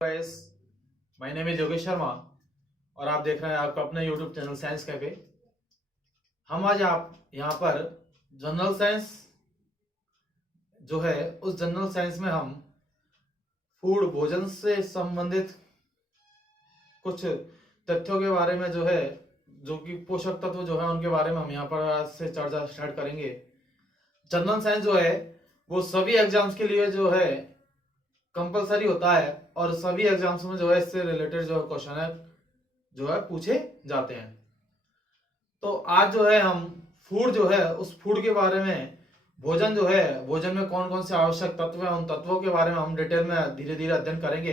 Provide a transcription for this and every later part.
Guys, my name is Yogesh Sharma और आप देख रहे हैं आपका अपना यूट्यूब चैनल साइंस कैफे। हम आज आप यहाँ पर जनरल साइंस जो है उस जनरल साइंस में हम फूड भोजन से संबंधित कुछ तथ्यों के बारे में जो है जो कि पोषक तत्व जो है उनके बारे में हम यहाँ पर आज से चर्चा स्टार्ट करेंगे। जनरल साइंस जो है वो सभी एग्जाम्स के लिए जो है कंपलसरी होता है और सभी एग्जाम्स में जो है इससे रिलेटेड जो है क्वेश्चन है जो है पूछे जाते हैं। तो आज जो है हम फूड जो है उस फूड के बारे में भोजन जो है भोजन में कौन कौन से आवश्यक तत्व हैं उन तत्वों के बारे में हम डिटेल में धीरे धीरे अध्ययन करेंगे।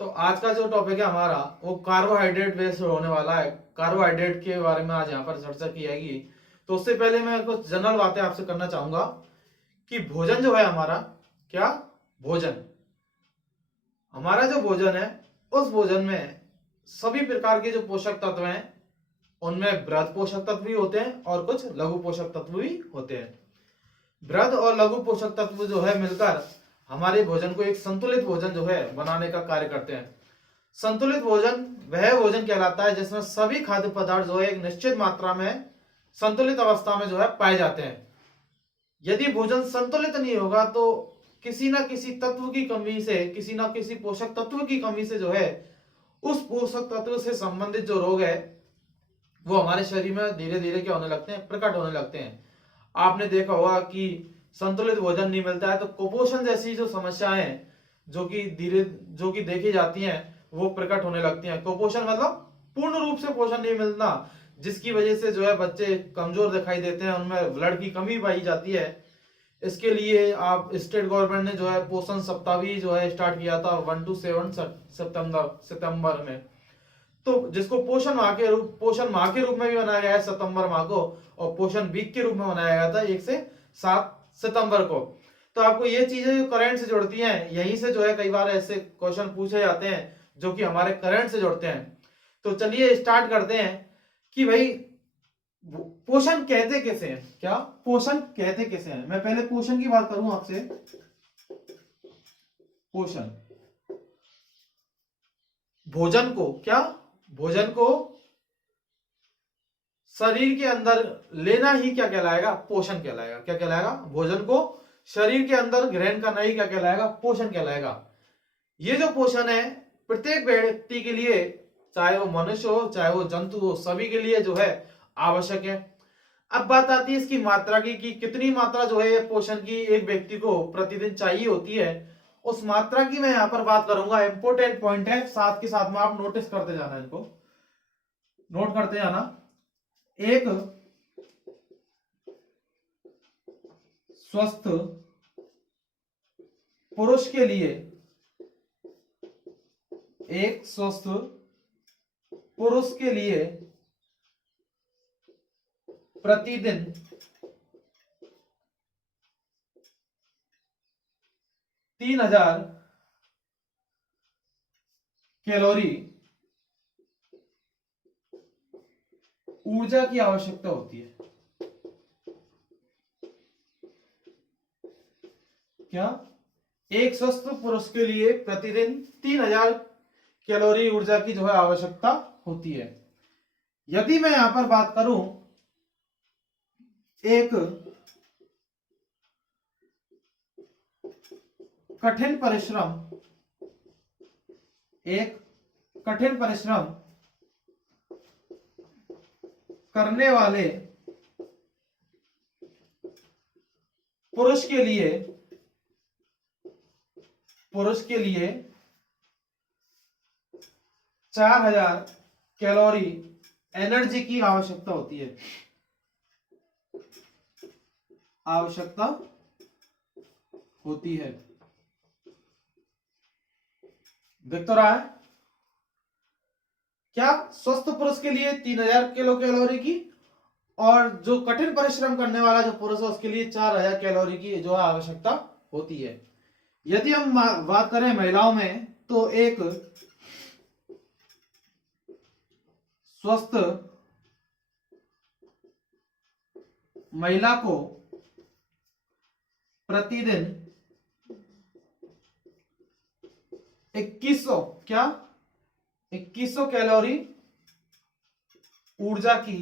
तो आज का जो टॉपिक है हमारा वो कार्बोहाइड्रेट बेस्ड होने वाला है। कार्बोहाइड्रेट के बारे में आज यहाँ पर चर्चा की जाएगी। तो उससे पहले मैं कुछ जनरल बातें आपसे करना चाहूंगा कि भोजन जो है हमारा क्या भोजन हमारा जो भोजन है उस भोजन में सभी प्रकार के जो पोषक तत्व हैं उनमें बृहद पोषक तत्व भी होते हैं और कुछ लघु पोषक तत्व भी होते हैं। बृहद और लघु पोषक तत्व जो है मिलकर हमारे भोजन को एक संतुलित भोजन जो है बनाने का कार्य करते हैं। संतुलित भोजन वह भोजन कहलाता है जिसमें सभी खाद्य पदार्थ जो है एक निश्चित मात्रा में संतुलित अवस्था में जो है पाए जाते हैं। यदि भोजन संतुलित नहीं होगा तो किसी ना किसी तत्व की कमी से किसी ना किसी पोषक तत्व की कमी से जो है उस पोषक तत्व से संबंधित जो रोग है वो हमारे शरीर में धीरे धीरे क्या होने लगते हैं प्रकट होने लगते हैं। आपने देखा होगा कि संतुलित भोजन नहीं मिलता है तो कुपोषण जैसी जो समस्याएं हैं जो कि देखी जाती हैं वो प्रकट होने लगती हैं। कुपोषण मतलब पूर्ण रूप से पोषण नहीं मिलना जिसकी वजह से जो है बच्चे कमजोर दिखाई देते हैं, उनमें ब्लड की कमी पाई जाती है। इसके लिए आप स्टेट गवर्नमेंट ने जो है पोषण सप्ताह भी जो है स्टार्ट किया था 1 to 7 सितंबर में। तो जिसको पोषण माह के रूप में भी मनाया गया है सितंबर माह को और पोषण वीक के रूप में मनाया गया था 1 से 7 सितंबर को। तो आपको ये चीजें जो करंट से जुड़ती हैं यहीं से जो है कई बार ऐसे क्वेश्चन पूछे जाते हैं जो कि हमारे करंट से जुड़ते हैं। तो चलिए स्टार्ट करते हैं कि भाई पोषण कहते कैसे हैं, क्या पोषण कहते कैसे हैं। मैं पहले पोषण की बात करूं आपसे। पोषण भोजन को शरीर के अंदर लेना ही क्या कहलाएगा, पोषण कहलाएगा। क्या कहलाएगा, भोजन को शरीर के अंदर ग्रहण करना ही क्या कहलाएगा, पोषण कहलाएगा। ये जो पोषण है प्रत्येक व्यक्ति के लिए, चाहे वो मनुष्य हो चाहे वो जंतु हो, सभी के लिए जो है आवश्यक है। अब बात आती है इसकी मात्रा की कि कितनी मात्रा जो है पोषण की एक व्यक्ति को प्रतिदिन चाहिए होती है। उस मात्रा की मैं यहाँ पर बात करूंगा। इंपोर्टेंट पॉइंट है, साथ के साथ में आप नोटिस करते जाना, इनको नोट करते जाना। एक स्वस्थ पुरुष के लिए प्रतिदिन 3000 कैलोरी ऊर्जा की आवश्यकता होती है। क्या, एक स्वस्थ पुरुष के लिए प्रतिदिन 3000 कैलोरी ऊर्जा की जो है आवश्यकता होती है। यदि मैं यहां पर बात करूं एक कठिन परिश्रम करने वाले पुरुष के लिए 4000 कैलोरी एनर्जी की आवश्यकता होती है। देख तो रहा है क्या, स्वस्थ पुरुष के लिए 3000 किलो कैलोरी की और जो कठिन परिश्रम करने वाला जो पुरुष है उसके लिए 4000 कैलोरी की जो है आवश्यकता होती है। यदि हम बात करें महिलाओं में तो एक स्वस्थ महिला को प्रतिदिन 2100 क्या 2100 कैलोरी ऊर्जा की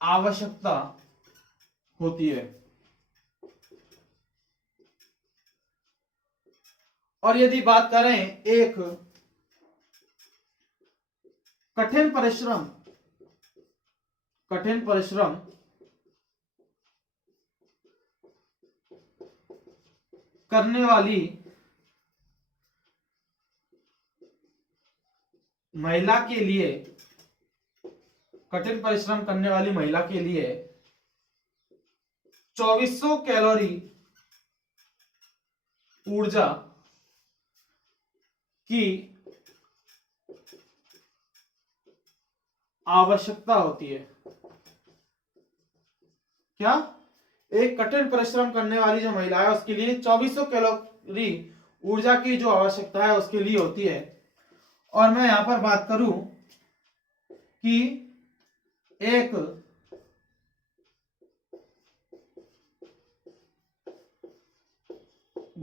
आवश्यकता होती है। और यदि बात करें एक कठिन परिश्रम करने वाली महिला के लिए, कठिन परिश्रम करने वाली महिला के लिए 2400 कैलोरी ऊर्जा की आवश्यकता होती है। क्या एक कठिन परिश्रम करने वाली जो महिला है उसके लिए 2400 कैलोरी ऊर्जा की जो आवश्यकता है उसके लिए होती है। और मैं यहां पर बात करूं कि एक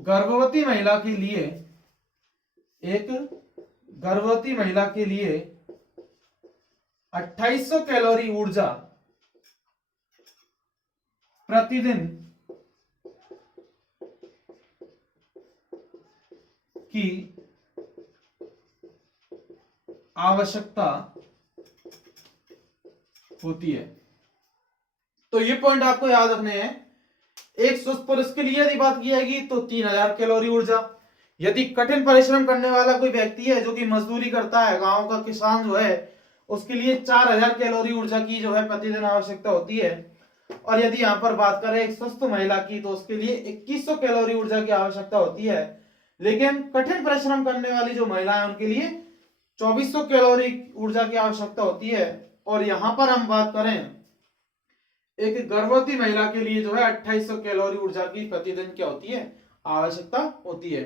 गर्भवती महिला के लिए, एक गर्भवती महिला के लिए 2800 कैलोरी ऊर्जा प्रतिदिन की आवश्यकता होती है। तो ये पॉइंट आपको याद रखने हैं। एक स्वस्थ पुरुष के लिए यदि बात की जाएगी तो 3000 कैलोरी ऊर्जा। यदि कठिन परिश्रम करने वाला कोई व्यक्ति है जो कि मजदूरी करता है, गांव का किसान जो है, उसके लिए 4000 कैलोरी ऊर्जा की जो है प्रतिदिन आवश्यकता होती है। और यदि यहाँ पर बात करें एक स्वस्थ महिला की तो उसके लिए 2100 कैलोरी ऊर्जा की आवश्यकता होती है। लेकिन कठिन परिश्रम करने वाली जो महिला है उनके लिए 2400 कैलोरी ऊर्जा की आवश्यकता होती है। और यहां पर हम बात करें एक गर्भवती महिला के लिए जो है 2800 कैलोरी ऊर्जा की प्रतिदिन क्या होती है, आवश्यकता होती है।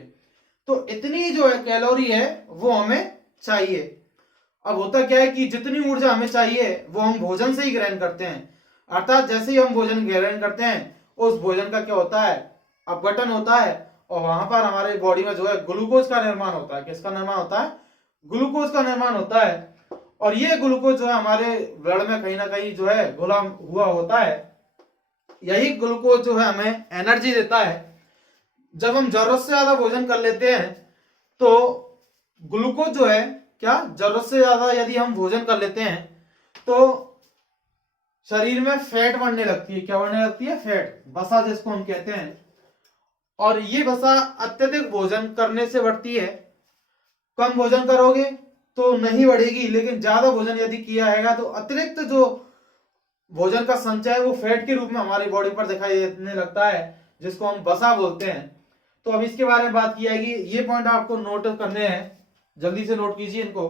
तो इतनी जो है कैलोरी है वो हमें चाहिए। अब होता क्या है कि जितनी ऊर्जा हमें चाहिए वो हम भोजन से ही ग्रहण करते हैं। अर्थात जैसे ही हम भोजन ग्रहण करते हैं उस भोजन का क्या होता है, अपघटन होता है और वहां पर हमारे बॉडी में जो है ग्लूकोज का निर्माण होता है। किसका निर्माण होता है, ग्लूकोज का निर्माण होता है। और ये ग्लूकोज जो है हमारे ब्लड में कहीं ना कहीं जो है घुला हुआ होता है। यही ग्लूकोज जो है हमें एनर्जी देता है। जब हम जरूरत से ज्यादा भोजन कर लेते हैं तो ग्लूकोज जो है, क्या जरूरत से ज्यादा यदि हम भोजन कर लेते हैं तो शरीर में फैट बढ़ने लगती है। क्या बढ़ने लगती है, फैट, वसा जिसको हम कहते हैं। और ये वसा अत्यधिक भोजन करने से बढ़ती है। कम भोजन करोगे तो नहीं बढ़ेगी, लेकिन ज्यादा भोजन यदि किया है तो अतिरिक्त जो भोजन का संचय है वो फैट के रूप में हमारी बॉडी पर दिखाई देने लगता है, जिसको हम वसा बोलते हैं। तो अब इसके बारे में बात की जाएगी। ये पॉइंट आपको नोट करने हैं, जल्दी से नोट कीजिए इनको।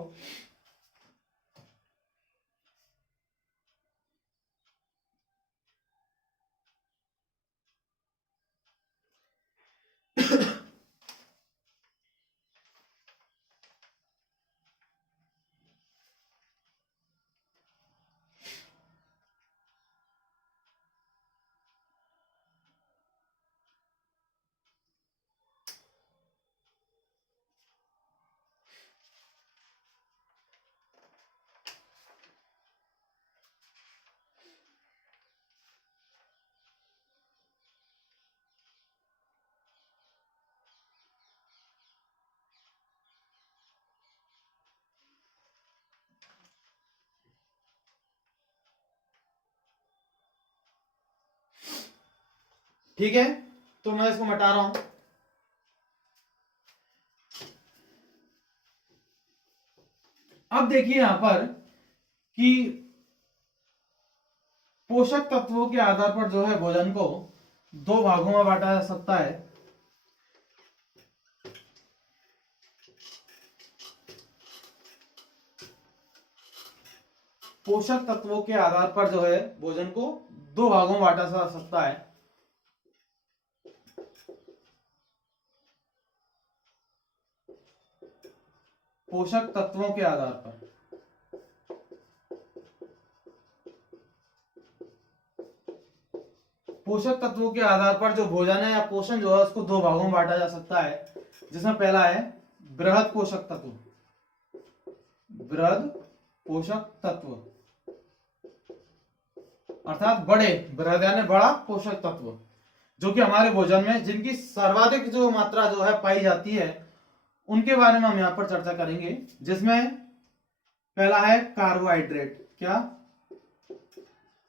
ठीक है, तो मैं इसको मिटा रहा हूं। अब देखिए यहां पर कि पोषक तत्वों के आधार पर जो है भोजन को दो भागों में बांटा जा सकता है। पोषक तत्वों के आधार पर जो है भोजन को दो भागों में बांटा जा सकता है। पोषक तत्वों के आधार पर, पोषक तत्वों के आधार पर जो भोजन है या पोषण जो है उसको दो भागों में बांटा जा सकता है। जिसमें पहला है बृहद पोषक तत्व, बृहद पोषक तत्व अर्थात बड़े, बृहद यानी बड़ा पोषक तत्व, जो कि हमारे भोजन में जिनकी सर्वाधिक जो मात्रा जो है पाई जाती है, उनके बारे में हम यहां पर चर्चा करेंगे। जिसमें पहला है कार्बोहाइड्रेट, क्या?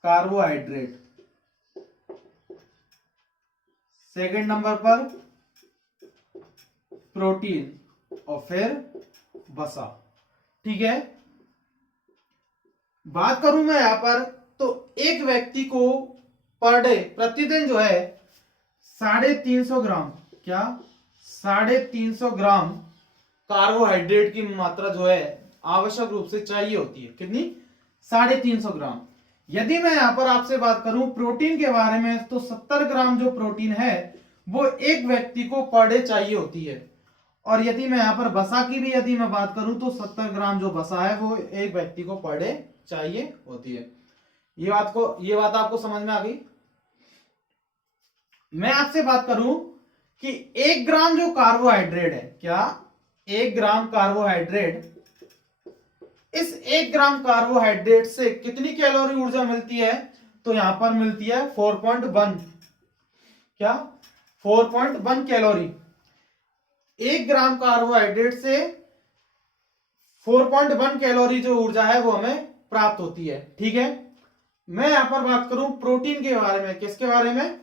कार्बोहाइड्रेट। सेकंड नंबर पर प्रोटीन और फिर वसा। ठीक है, बात करूं मैं यहां पर तो एक व्यक्ति को पर डे प्रतिदिन जो है 350 ग्राम, क्या? 350 ग्राम कार्बोहाइड्रेट की मात्रा जो है आवश्यक रूप से चाहिए होती है। कितनी? 350 ग्राम। यदि मैं यहां पर आपसे बात करूं प्रोटीन के बारे में तो 70 ग्राम जो प्रोटीन है वो एक व्यक्ति को पर डे चाहिए होती है। और यदि मैं यहां पर वसा की भी यदि मैं बात करूं तो 70 ग्राम जो वसा है वो एक व्यक्ति को पर डे चाहिए होती है। ये बात आपको समझ में आ गई? मैं आपसे बात करूं कि 1 ग्राम जो कार्बोहाइड्रेट है, क्या? 1 ग्राम कार्बोहाइड्रेट, इस 1 ग्राम कार्बोहाइड्रेट से कितनी कैलोरी ऊर्जा मिलती है? तो यहां पर मिलती है 4.1, क्या? 4.1 कैलोरी। 1 ग्राम कार्बोहाइड्रेट से 4.1 कैलोरी जो ऊर्जा है वो हमें प्राप्त होती है। ठीक है, मैं यहां पर बात करूं प्रोटीन के बारे में। किसके बारे में?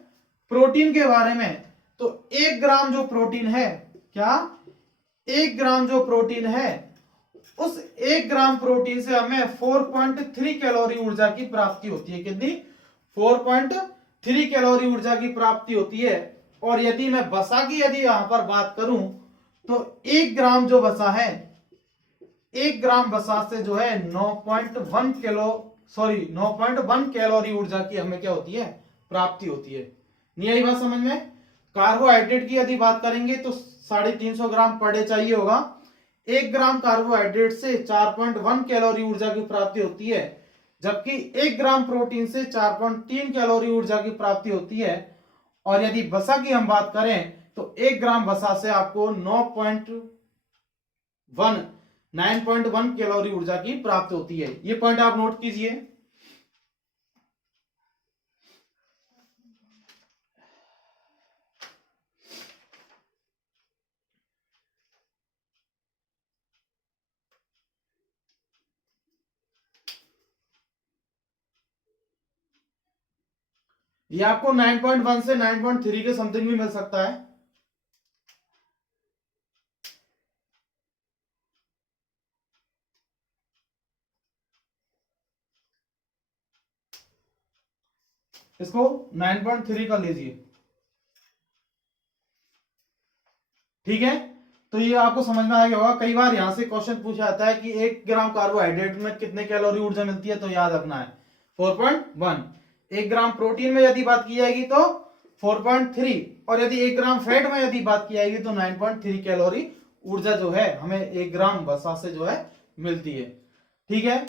प्रोटीन के बारे में। तो 1 ग्राम जो प्रोटीन है, क्या? 1 ग्राम जो प्रोटीन है, उस 1 ग्राम प्रोटीन से हमें 4.3 कैलोरी ऊर्जा की प्राप्ति होती है। कितनी? 4.3 कैलोरी ऊर्जा की प्राप्ति होती है। और यदि मैं वसा की यदि यहां पर बात करूं तो 1 ग्राम जो वसा है, 1 ग्राम वसा से जो है 9.1 कैलोरी ऊर्जा की हमें क्या होती है? प्राप्ति होती है। नहीं आई बात समझ में? कार्बोहाइड्रेट की यदि बात करेंगे तो 350 ग्राम पर डे चाहिए होगा। 1 ग्राम कार्बोहाइड्रेट से 4.1 कैलोरी ऊर्जा की प्राप्ति होती है, जबकि 1 ग्राम प्रोटीन से 4.3 कैलोरी ऊर्जा की प्राप्ति होती है। और यदि वसा की हम बात करें तो 1 ग्राम वसा से आपको 9.1 कैलोरी ऊर्जा की प्राप्ति होती है। ये पॉइंट आप नोट कीजिए। ये आपको 9.1 से 9.3 के समथिंग भी मिल सकता है। इसको 9.3 का लीजिए। ठीक है, तो ये आपको समझ में आ गया होगा। कई बार यहां से क्वेश्चन पूछा जाता है कि 1 ग्राम कार्बोहाइड्रेट में कितने कैलोरी ऊर्जा मिलती है, तो याद रखना है 4.1। 1 ग्राम प्रोटीन में यदि बात की जाएगी तो 4.3, और यदि 1 ग्राम फैट में यदि बात की जाएगी तो 9.3 कैलोरी ऊर्जा जो है हमें 1 ग्राम वसा से जो है मिलती है। ठीक है,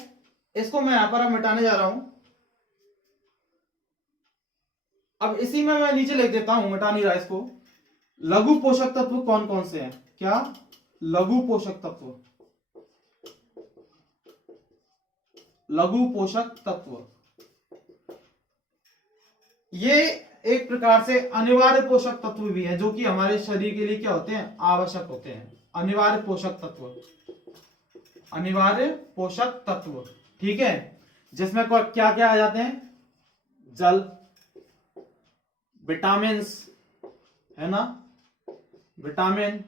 इसको मैं यहां पर अब मिटाने जा रहा हूं। अब इसी में मैं नीचे लिख देता हूं, मिटा नहीं रहा इसको। लघु पोषक तत्व कौन कौन से हैं? क्या? लघु पोषक तत्व, लघु पोषक तत्व ये एक प्रकार से अनिवार्य पोषक तत्व भी है, जो कि हमारे शरीर के लिए क्या होते हैं? आवश्यक होते हैं। अनिवार्य पोषक तत्व, अनिवार्य पोषक तत्व। ठीक है, जिसमें क्या क्या आ जाते हैं? जल, विटामिन्स, है ना, विटामिन,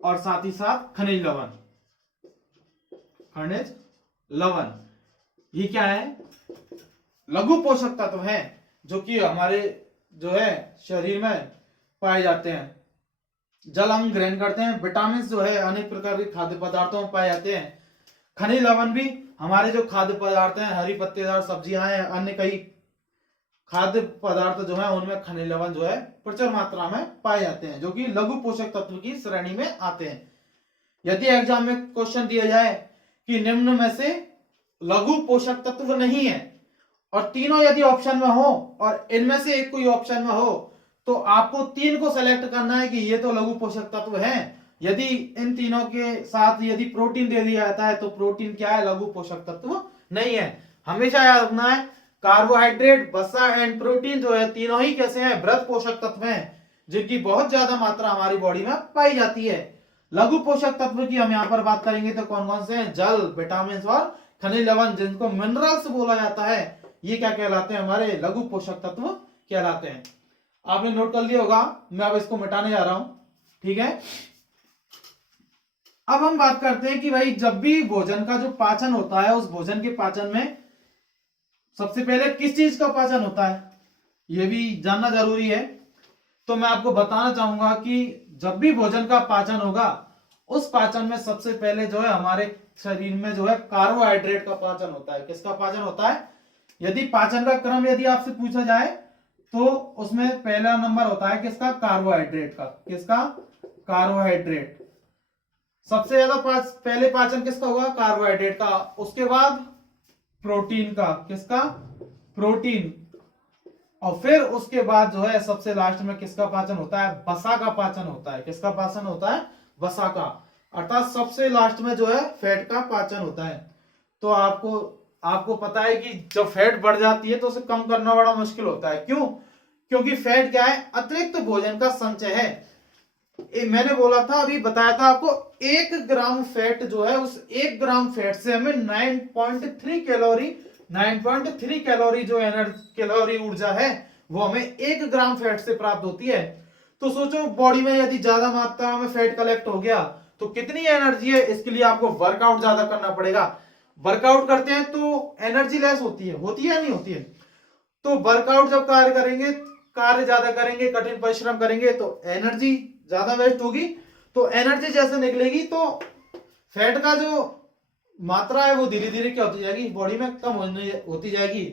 और साथ ही साथ खनिज लवण, खनिज लवण। ये क्या है? लघु पोषक तत्व है, जो कि हमारे जो है शरीर में पाए जाते हैं। जल हम ग्रहण करते हैं, विटामिन जो है अनेक प्रकार के खाद्य पदार्थों में पाए जाते हैं। खनिज लवण भी हमारे जो खाद्य पदार्थ हैं, हरी पत्तेदार सब्जियां हैं, अन्य कई खाद्य पदार्थ जो है उनमें खनिज लवण जो है प्रचुर मात्रा में पाए जाते हैं, जो कि लघु पोषक तत्व की श्रेणी में आते हैं। यदि एग्जाम में क्वेश्चन दिया जाए कि निम्न में से लघु पोषक तत्व नहीं है, और तीनों यदि ऑप्शन में हो और इनमें से एक कोई ऑप्शन में हो, तो आपको तीन को सेलेक्ट करना है कि ये तो लघु पोषक तत्व हैं। यदि इन तीनों के साथ यदि प्रोटीन दे दिया जाता है तो प्रोटीन क्या है, लघु पोषक तत्व नहीं है। हमेशा याद रखना है कार्बोहाइड्रेट, वसा एंड प्रोटीन जो है तीनों ही कैसे हैं, वृहद पोषक तत्व हैं जिनकी बहुत ज्यादा मात्रा हमारी बॉडी में पाई जाती है। लघु पोषक तत्व की हम यहाँ पर बात करेंगे तो कौन कौन से हैं, जल, विटामिन और खनिज लवण जिनको मिनरल्स बोला जाता है, ये क्या कहलाते हैं, हमारे लघु पोषक तत्व कहलाते हैं। आपने नोट कर लिया होगा, मैं अब इसको मिटाने जा रहा हूं, ठीक है। अब हम बात करते हैं कि भाई जब भी भोजन का जो पाचन होता है, उस भोजन के पाचन में सबसे पहले किस चीज का पाचन होता है, यह भी जानना जरूरी है। तो मैं आपको बताना चाहूंगा कि जब भी भोजन का पाचन होगा, उस पाचन में सबसे पहले जो है हमारे शरीर में जो है कार्बोहाइड्रेट का पाचन होता है। किसका पाचन होता है, यदि पाचन का क्रम यदि आपसे पूछा जाए तो उसमें पहला नंबर होता है किसका, कार्बोहाइड्रेट का। किसका, कार्बोहाइड्रेट। सबसे ज्यादा पहले पाचन किसका होगा, कार्बोहाइड्रेट का। उसके बाद प्रोटीन का। किसका, प्रोटीन। और फिर उसके बाद जो है सबसे लास्ट में किसका पाचन होता है, वसा का पाचन होता है। किसका पाचन होता है, वसा का। अर्थात सबसे लास्ट में जो है फैट का पाचन होता है। तो आपको पता है कि जब फैट बढ़ जाती है तो उसे कम करना बड़ा मुश्किल होता है। क्यों, क्योंकि फैट क्या है, अतिरिक्त भोजन का संचय है। मैंने बोला था, अभी बताया था आपको, 1 ग्राम फैट जो है, उस 1 ग्राम फैट से हमें 9.3 कैलोरी जो कैलोरी ऊर्जा है वो हमें 1 ग्राम फैट से प्राप्त होती है। तो सोचो बॉडी में यदि ज्यादा मात्रा में फैट कलेक्ट हो गया तो कितनी एनर्जी है, इसके लिए आपको वर्कआउट ज्यादा करना पड़ेगा। वर्कआउट करते हैं तो एनर्जी लेस होती है या नहीं होती है। तो वर्कआउट जब कार्य ज्यादा करेंगे, कठिन परिश्रम करेंगे तो एनर्जी ज्यादा वेस्ट होगी। तो एनर्जी जैसे निकलेगी तो फैट का जो मात्रा है वो धीरे धीरे क्या होती जाएगी, बॉडी में कम होती जाएगी।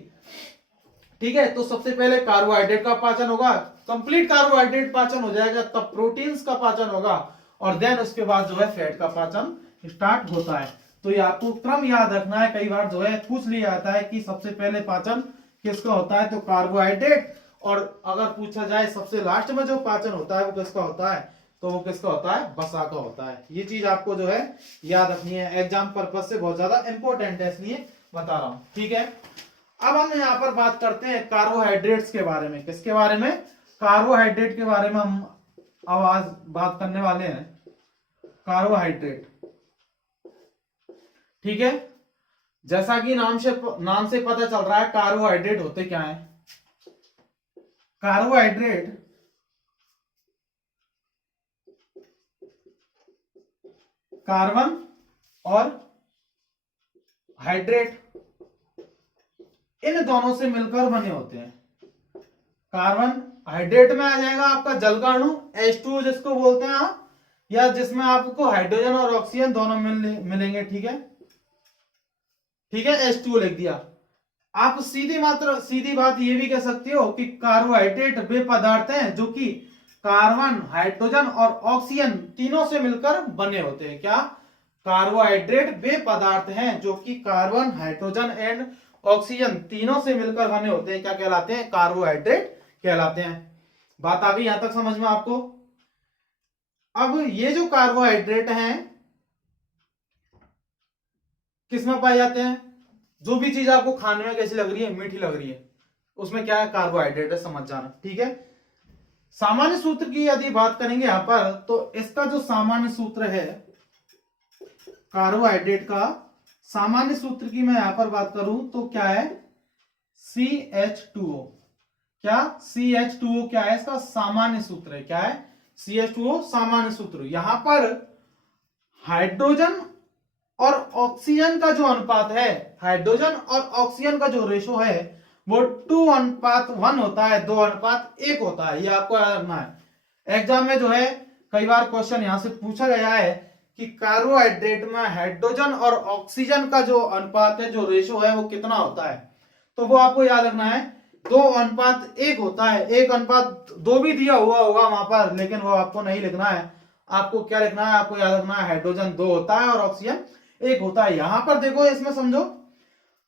ठीक है, तो सबसे पहले कार्बोहाइड्रेट का पाचन होगा, कंप्लीट कार्बोहाइड्रेट पाचन हो जाएगा, तब प्रोटीन्स का पाचन होगा और देन उसके बाद जो है फैट का पाचन स्टार्ट होता है। तो ये आपको क्रम याद रखना है। कई बार जो है पूछ लिया जाता है कि सबसे पहले पाचन किसका होता है, तो कार्बोहाइड्रेट। और अगर पूछा जाए सबसे लास्ट में जो पाचन होता है वो किसका होता है, तो वो किसका होता है, वसा का होता है। ये चीज आपको जो है याद रखनी है, एग्जाम पर्पज से बहुत ज्यादा इंपॉर्टेंट है, इसलिए बता रहा हूं। ठीक है, अब हम यहाँ पर बात करते हैं कार्बोहाइड्रेट्स के बारे में। किसके बारे में, कार्बोहाइड्रेट के बारे में हम आज बात करने वाले हैं, कार्बोहाइड्रेट। ठीक है, जैसा कि नाम से पता चल रहा है, कार्बोहाइड्रेट होते क्या है। कार्बोहाइड्रेट कार्बन और हाइड्रेट इन दोनों से मिलकर बने होते हैं। कार्बन हाइड्रेट में आ जाएगा आपका जल का अणु H2 जिसको बोलते हैं आप, या जिसमें आपको हाइड्रोजन और ऑक्सीजन दोनों मिलेंगे। ठीक है, ठीक है, H2 लिख दिया। आप सीधी बात ये भी कह सकते हो कि कार्बोहाइड्रेट वे पदार्थ हैं जो कि कार्बन, हाइड्रोजन और ऑक्सीजन तीनों से मिलकर बने होते हैं। क्या, कार्बोहाइड्रेट वे पदार्थ हैं जो कि कार्बन, हाइड्रोजन एंड ऑक्सीजन तीनों से मिलकर बने होते हैं। क्या कहलाते हैं, कार्बोहाइड्रेट कहलाते हैं। बात आ गई यहां तक समझ में आपको। अब ये जो कार्बोहाइड्रेट हैं किसमें पाए जाते हैं, जो भी चीज आपको खाने में कैसी लग रही है, मीठी लग रही है, उसमें क्या है, कार्बोहाइड्रेट है, समझ जाना। ठीक है, सामान्य सूत्र की यदि बात करेंगे यहां पर, तो इसका जो सामान्य सूत्र है कार्बोहाइड्रेट का, सामान्य सूत्र की मैं यहां पर बात करूं तो क्या है, CH2O। क्या, CH2O क्या है, इसका सामान्य सूत्र है। क्या है, CH2O सामान्य सूत्र। यहां पर हाइड्रोजन और ऑक्सीजन का जो अनुपात है, हाइड्रोजन और ऑक्सीजन का जो रेशो है वो 2:1 होता है, 2:1 होता है। ये आपको याद रखना है। एग्जाम में जो है कई बार क्वेश्चन यहां से पूछा गया है कि कार्बोहाइड्रेट में हाइड्रोजन और ऑक्सीजन का जो अनुपात है, जो रेशो है, वो कितना होता है, तो वो आपको याद रखना है 2:1 होता है। 1:2 भी दिया हुआ होगा वहां पर, लेकिन वो आपको नहीं लिखना है। आपको क्या लिखना है, आपको याद रखना है हाइड्रोजन 2 होता है और ऑक्सीजन 1 होता है। यहां पर देखो, इसमें समझो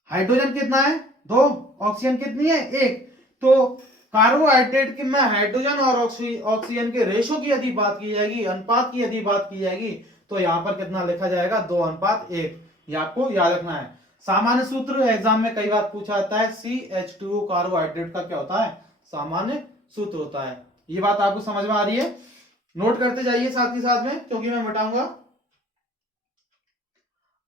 हाइड्रोजन कितना है, 2, ऑक्सीजन कितनी है, 1। तो कार्बोहाइड्रेट के में हाइड्रोजन और ऑक्सीजन के रेशो की यदि बात की जाएगी, अनुपात की यदि बात की जाएगी, तो यहाँ पर कितना लिखा जाएगा, 2:1। ये आपको याद रखना है। सामान्य सूत्र एग्जाम में कई बार पूछा जाता है, CH2O कार्बोहाइड्रेट का क्या होता है, सामान्य सूत्र होता है। ये बात आपको समझ में आ रही है, नोट करते जाइए साथ ही साथ में, क्योंकि मैं मिटाऊंगा।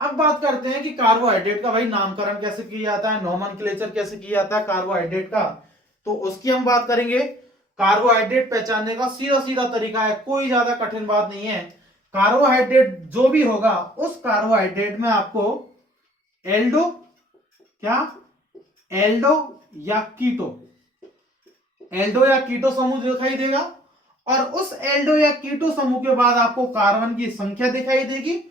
अब बात करते हैं कि कार्बोहाइड्रेट का भाई नामकरण कैसे किया जाता है, नोमेनक्लेचर कैसे किया जाता है कार्बोहाइड्रेट का, तो उसकी हम बात करेंगे। कार्बोहाइड्रेट पहचानने का सीधा सीधा तरीका है, कोई ज्यादा कठिन बात नहीं है। कार्बोहाइड्रेट जो भी होगा, उस कार्बोहाइड्रेट में आपको एल्डो क्या एल्डो या कीटो एल्डो या कीटो समूह दिखाई देगा, और उस एल्डो या कीटो समूह के बाद आपको कार्बन की संख्या दिखाई देगी,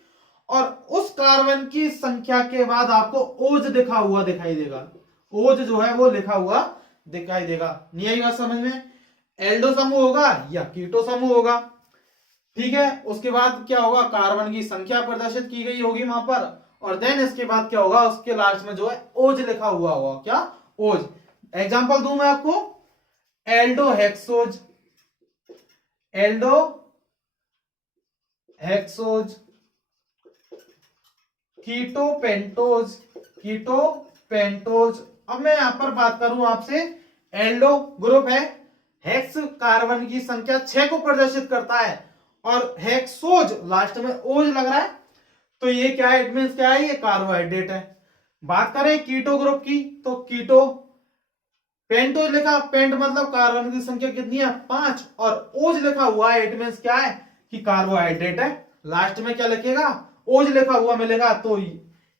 और उस कार्बन की संख्या के बाद आपको ओज लिखा हुआ दिखाई देगा। ओज जो है वो लिखा हुआ दिखाई देगा। नहीं आई बात समझ में? एल्डो समूह होगा या कीटो समूह होगा, ठीक है। उसके बाद क्या होगा, कार्बन की संख्या प्रदर्शित की गई होगी वहां पर, और देन इसके बाद क्या होगा, उसके लास्ट में जो है ओज लिखा हुआ होगा। क्या? ओज। एग्जांपल दूं मैं आपको, एल्डो हेक्सोज, एल्डो हेक्सोज, कीटो पेंटोज, कीटो पेंटोज। अब मैं यहां पर बात करूं आपसे, एल्डो ग्रुप है, हेक्स कार्बन की संख्या 6 को प्रदर्शित करता है, और हेक्सोज लास्ट में ओज लग रहा है, तो ये क्या है, इट मींस क्या है, ये कार्बोहाइड्रेट है। बात करें कीटो ग्रुप की, तो कीटो पेंटोज लिखा, पेंट मतलब कार्बन की संख्या कितनी है, 5, और ओज लिखा हुआ है, इट मींस क्या है कि कार्बोहाइड्रेट है। लास्ट में क्या लिखेगा, ओज लिखा हुआ मिलेगा, तो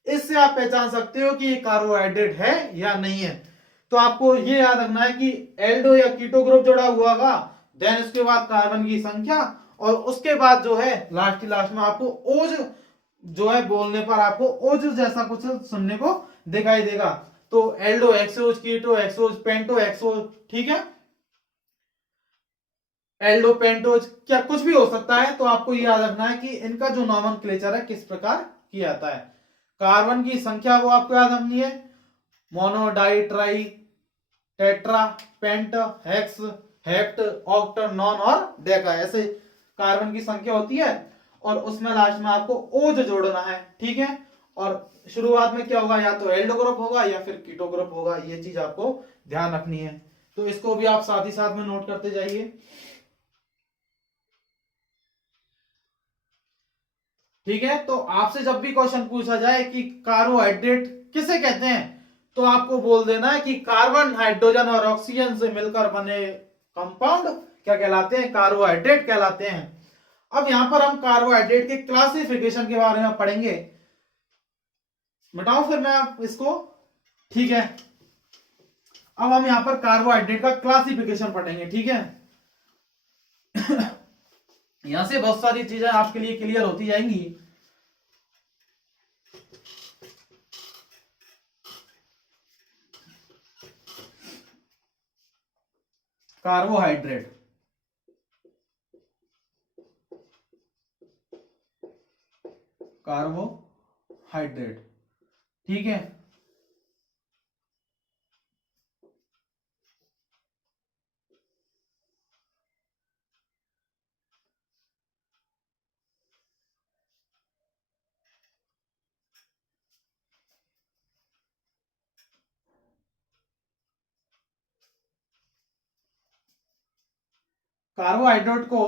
इससे आप पहचान सकते हो कि ये कार्बोहाइड्रेट है या नहीं है। तो आपको ये याद रखना है कि एल्डो या कीटो ग्रुप जुड़ा हुआ होगा, देन उसके बाद कार्बन की संख्या, और उसके बाद जो है लास्ट में आपको ओज जो है, बोलने पर आपको ओज जैसा कुछ सुनने को दिखाई देगा। तो एल्डो एक्सोज, कीटो एक्सोज, पेंटो एक्सोज, ठीक है। एल्डो पेंटोज क्या कुछ भी हो सकता है, तो आपको ये याद रखना है कि इनका जो नोमेनक्लेचर है किस प्रकार किया जाता है। कार्बन की संख्या वो आपको याद रखनी है, mono, di, tri, tetra, pent, hex, hept, oct, non और डेका, ऐसे कार्बन की संख्या होती है, और उसमें लास्ट में आपको ओज जोड़ना है, ठीक है। और शुरुआत में क्या होगा, या तो एल्डो ग्रुप होगा या फिर कीटो ग्रुप होगा, ये चीज आपको ध्यान रखनी है। तो इसको भी आप साथ ही साथ में नोट करते जाइए, ठीक है। तो आपसे जब भी क्वेश्चन पूछा जाए कि कार्बोहाइड्रेट किसे कहते हैं, तो आपको बोल देना है कि कार्बन, हाइड्रोजन और ऑक्सीजन से मिलकर बने कंपाउंड क्या कहलाते हैं, कार्बोहाइड्रेट कहलाते हैं। अब यहां पर हम कार्बोहाइड्रेट के क्लासिफिकेशन के बारे में पढ़ेंगे। बताओ फिर मैं आप इसको, ठीक है। अब हम यहां पर कार्बोहाइड्रेट का क्लासिफिकेशन पढ़ेंगे, ठीक है। यहां से बहुत सारी चीजें आपके लिए क्लियर होती जाएंगी। कार्बोहाइड्रेट, कार्बोहाइड्रेट, ठीक है। कार्बोहाइड्रेट को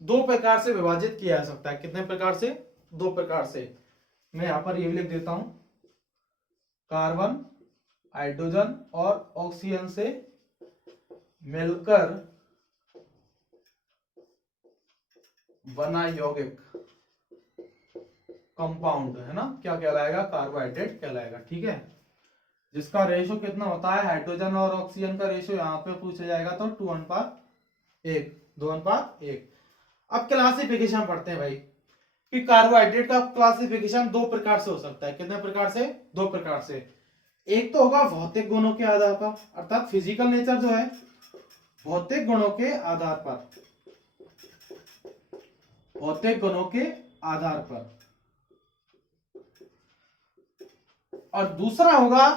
दो प्रकार से विभाजित किया जा सकता है। कितने प्रकार से? दो प्रकार से। मैं यहां पर ये भी लिख देता हूं, कार्बन, हाइड्रोजन और ऑक्सीजन से मिलकर बना यौगिक कंपाउंड है ना, क्या कहलाएगा, कार्बोहाइड्रेट कहलाएगा, ठीक है। जिसका रेशो कितना होता है, हाइड्रोजन और ऑक्सीजन का रेशो यहाँ पे पूछा जाएगा तो 2:1, 2:1। अब क्लासिफिकेशन पढ़ते हैं भाई, कि कार्बोहाइड्रेट का क्लासिफिकेशन दो प्रकार से हो सकता है। कितने प्रकार से? दो प्रकार से। एक तो होगा भौतिक गुणों के आधार पर, अर्थात फिजिकल नेचर जो है, भौतिक गुणों के आधार पर, भौतिक गुणों के आधार पर। और दूसरा होगा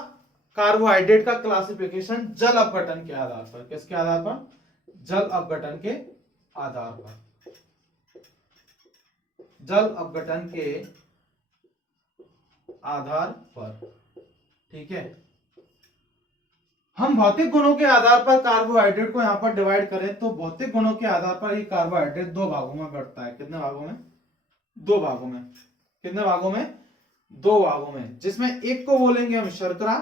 कार्बोहाइड्रेट का क्लासिफिकेशन जल अपघटन के आधार पर। किसके आधार पर? जल अपघटन के आधार पर। जल अपघटन के आधार पर, ठीक है। हम भौतिक गुणों के आधार पर कार्बोहाइड्रेट को यहां पर डिवाइड करें तो भौतिक गुणों के आधार पर ये कार्बोहाइड्रेट दो भागों में बढ़ता है। कितने भागों में? दो भागों में। कितने भागों में? दो भागों में, जिसमें एक को बोलेंगे हम शर्करा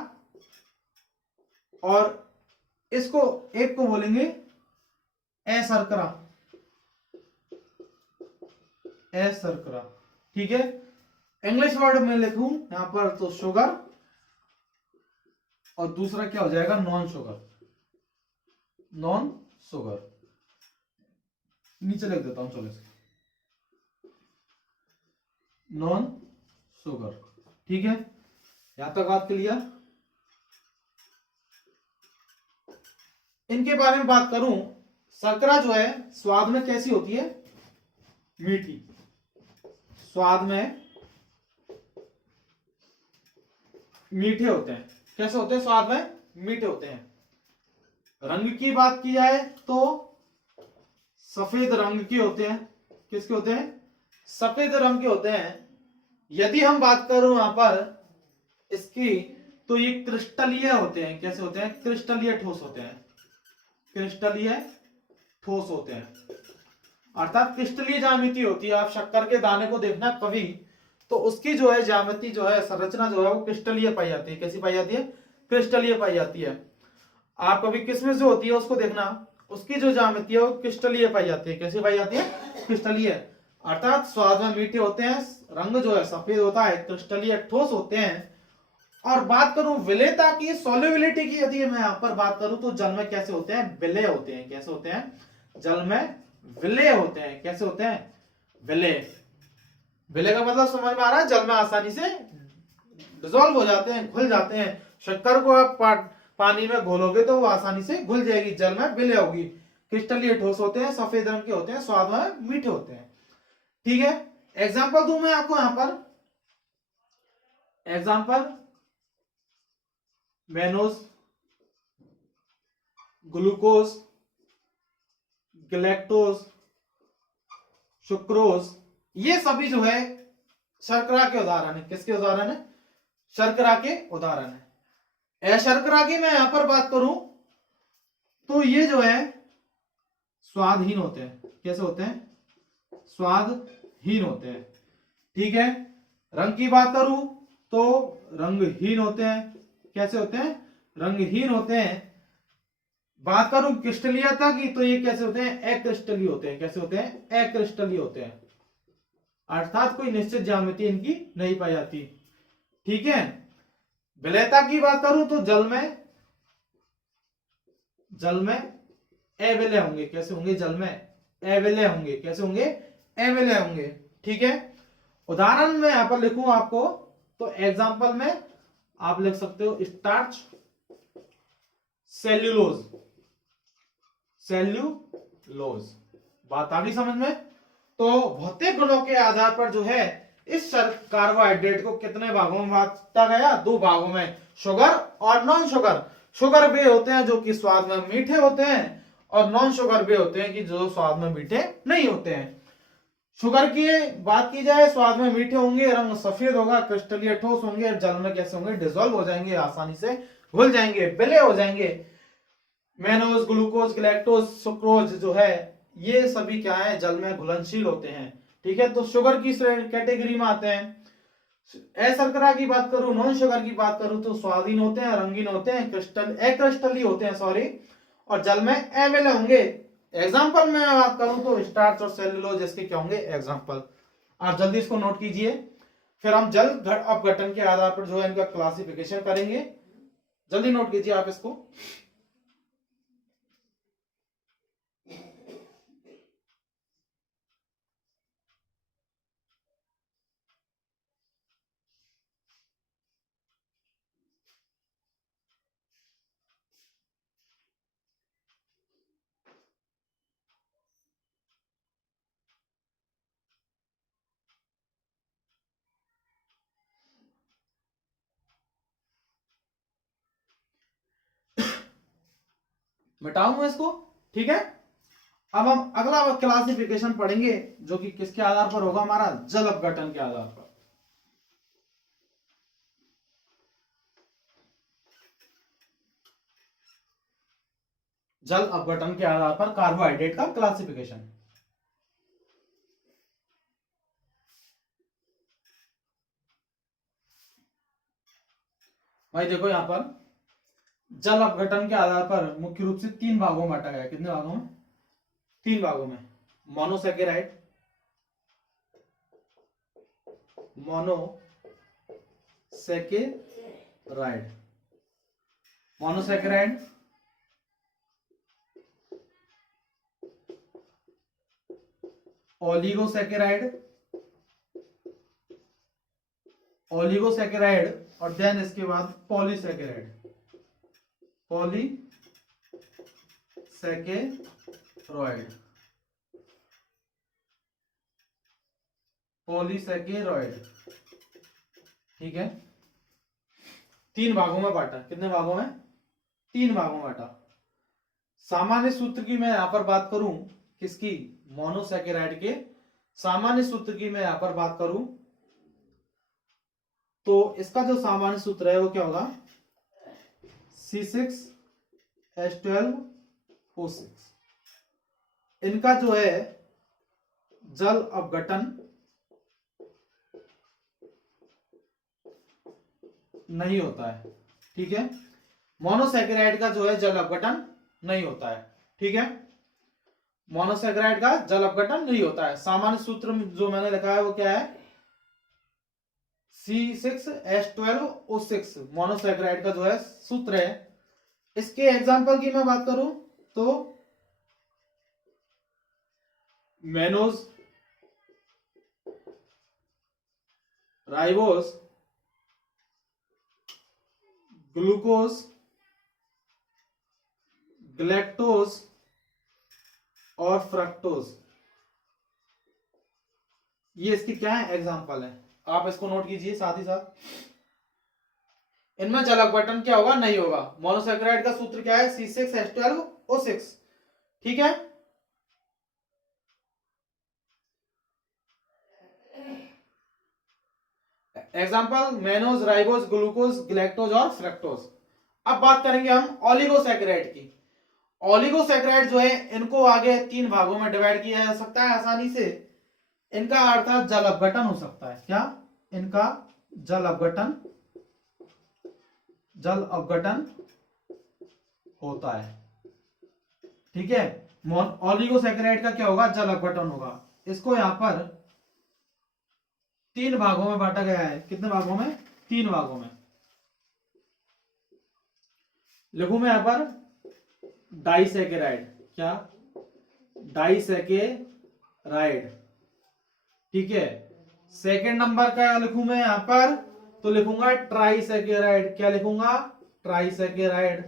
और इसको एक को बोलेंगे अशर्करा। अशर्करा, ठीक है। इंग्लिश वर्ड में लिखूं यहां पर तो शुगर, और दूसरा क्या हो जाएगा? Non sugar. नॉन शुगर नीचे लिख देता हूं, चलो इसको, नॉन शुगर, ठीक है। यहां तक बात क्लियर? इनके बारे में बात करूं, शर्करा जो है स्वाद में कैसी होती है? मीठी। स्वाद में मीठे होते हैं। कैसे होते हैं? स्वाद में मीठे होते हैं। रंग की बात की जाए तो सफेद रंग के होते हैं। किसके होते हैं? सफेद रंग के होते हैं। यदि हम बात करूं यहां पर इसकी, तो ये क्रिस्टलीय होते हैं। कैसे होते हैं? क्रिस्टलीय ठोस होते हैं। क्रिस्टलीय ठोस होते हैं, अर्थात क्रिस्टलीय ज्यामिति होती है। आप शक्कर के दाने को देखना कभी, तो उसकी जो है ज्यामिति जो है, संरचना जो है वो क्रिस्टलीय पाई जाती है। कैसी पाई जाती है? क्रिस्टलीय पाई जाती है। आप कभी किसमिस जो होती है उसको देखना, उसकी जो ज्यामिति है वो क्रिस्टलीय पाई जाती है। कैसी पाई जाती है? क्रिस्टलीय। अर्थात स्वाद में मीठे होते हैं, रंग जो है सफेद होता है, क्रिस्टलीय ठोस होते हैं। और बात करूं विलेयता की, सॉल्युबिलिटी की, यदि मैं यहां पर बात करूं तो जल में कैसे होते हैं? विलेय होते हैं। कैसे होते हैं? जल में विलेय होते हैं। कैसे होते हैं? विलेय। विलेय का मतलब समझ में आ रहा है? जल में आसानी से डिसॉल्व हो जाते हैं, घुल जाते हैं। शक्कर को आप पानी में घोलोगे तो वो आसानी से घुल जाएगी, जल में विलय होगी। क्रिस्टलीय ठोस होते हैं, सफेद रंग के होते हैं, स्वाद में मीठे होते हैं, ठीक है। एग्जाम्पल दूं मैं आपको यहां पर, example mannose, glucose, galactose, sucrose, ये सभी जो है शर्करा के उदाहरण है। किसके उदाहरण है? शर्करा के उदाहरण है। अशर्करा की मैं यहां पर बात करूं तो ये जो है स्वादहीन होते हैं। कैसे होते हैं? स्वादहीन होते हैं, ठीक है। रंग की बात करूं तो रंगहीन होते हैं। कैसे होते हैं? रंगहीन होते हैं। बात करूं क्रिस्टलीयता की तो ये कैसे होते हैं? अक्रिस्टलीय होते हैं। कैसे होते हैं? अक्रिस्टलीय होते हैं, अर्थात कोई निश्चित ज्यामिति इनकी नहीं पाई जाती, ठीक है। विलेयता की बात करूं तो जल में अविलय होंगे। कैसे होंगे? जल में अविलय होंगे। कैसे होंगे? अविलय होंगे, ठीक है। उदाहरण में यहां पर लिखूं आपको तो एग्जांपल में आप लिख सकते हो स्टार्च, सेल्यूलोज। सेल्यूलोज, बात आ गई समझ में? तो भौतिक गुणों के आधार पर जो है इस कार्बोहाइड्रेट को कितने भागों में बांटा गया? दो भागों में, शुगर और नॉन शुगर। शुगर वे होते हैं जो कि स्वाद में मीठे होते हैं, और नॉन शुगर वे होते हैं कि जो स्वाद में मीठे नहीं होते हैं। शुगर की बात की जाए, स्वाद में मीठे होंगे, रंग सफेद होगा, क्रिस्टलीय ठोस होंगे, जल में कैसे होंगे? डिसॉल्व हो जाएंगे, आसानी से घुल जाएंगे, विलय हो जाएंगे। मैनोज, ग्लूकोज, गैलेक्टोज, सुक्रोज जो है ये सभी क्या है? जल में घुलनशील होते हैं, ठीक है। तो शुगर की कैटेगरी में आते हैं। अशर्करा की बात करूं, नॉन शुगर की बात करूं तो स्वादहीन होते हैं, रंगीन होते हैं, अक्रिस्टलीय होते हैं, सॉरी, और जल में अविलय होंगे। एग्जाम्पल में बात करूं तो स्टार्च और सेल्यूलोज इसके क्या होंगे? एग्जाम्पल। आप जल्दी इसको नोट कीजिए, फिर हम जल अपघटन के आधार पर जो है इनका क्लासिफिकेशन करेंगे। जल्दी नोट कीजिए आप इसको। मिटाऊंगा इसको। ठीक है, अब हम अगला क्लासिफिकेशन पढ़ेंगे जो कि किसके आधार पर होगा, हमारा जल अपघटन के आधार पर। जल अपघटन के आधार पर कार्बोहाइड्रेट का क्लासिफिकेशन। भाई देखो यहां पर जल अपघटन के आधार पर मुख्य रूप से 3 भागों में बांटा गया है। कितने भागों में? 3 भागों में। Monosaccharide, monosaccharide, monosaccharide, oligosaccharide, oligosaccharide और देन इसके बाद पॉलीसेकेराइड, पॉलीसेकेरॉइड, पॉलीसेकेरॉइड। ठीक है, 3 भागों में बांटा। कितने भागों में? 3 भागों में बांटा। सामान्य सूत्र की मैं यहां पर बात करूं, किसकी? मोनोसेकेराइड के सामान्य सूत्र की मैं यहां पर बात करूं तो इसका जो सामान्य सूत्र है वो क्या होगा? C6H12O6। इनका जो है जल अपघटन नहीं होता है। ठीक है, मोनोसेकेराइड का जो है जल अपघटन नहीं होता है। ठीक है, मोनोसेकेराइड का जल अपघटन नहीं होता है। सामान्य सूत्र जो मैंने लिखा है वो क्या है? C6H12O6 मोनोसेकेराइड का जो है सूत्र है। इसके एग्जांपल की मैं बात करूं तो मेनोज, राइबोस, ग्लूकोज, ग्लैक्टोज और फ्रक्टोज, ये इसके क्या है? एग्जांपल है। आप इसको नोट कीजिए साथ ही साथ। इनमें जल अपघटन क्या होगा? नहीं होगा। मोनोसेकेराइड का सूत्र क्या है? C6H12O6। ठीक है, example mannose, ribose, glucose, galactose और फ्रक्टोज। अब बात करेंगे हम ओलिगोसेकेराइड की। ओलिगोसेकेराइड जो है इनको आगे 3 भागों में डिवाइड किया जा सकता है आसानी से। इनका अर्थात जल अपघटन हो सकता है। क्या? इनका जल अपघटन होता है। ठीक है, ओलिगोसेकेराइड का क्या होगा? जल अपघटन होगा। इसको यहां पर 3 भागों में बांटा गया है। कितने भागों में? 3 भागों में। लिखूं मैं यहां पर डाइसेकेराइड। क्या? डाइसेकेराइड। ठीक है, सेकेंड नंबर का लिखूं मैं यहां पर तो लिखूंगा ट्राइसेकेराइड। क्या लिखूंगा? ट्राइसेकेराइड।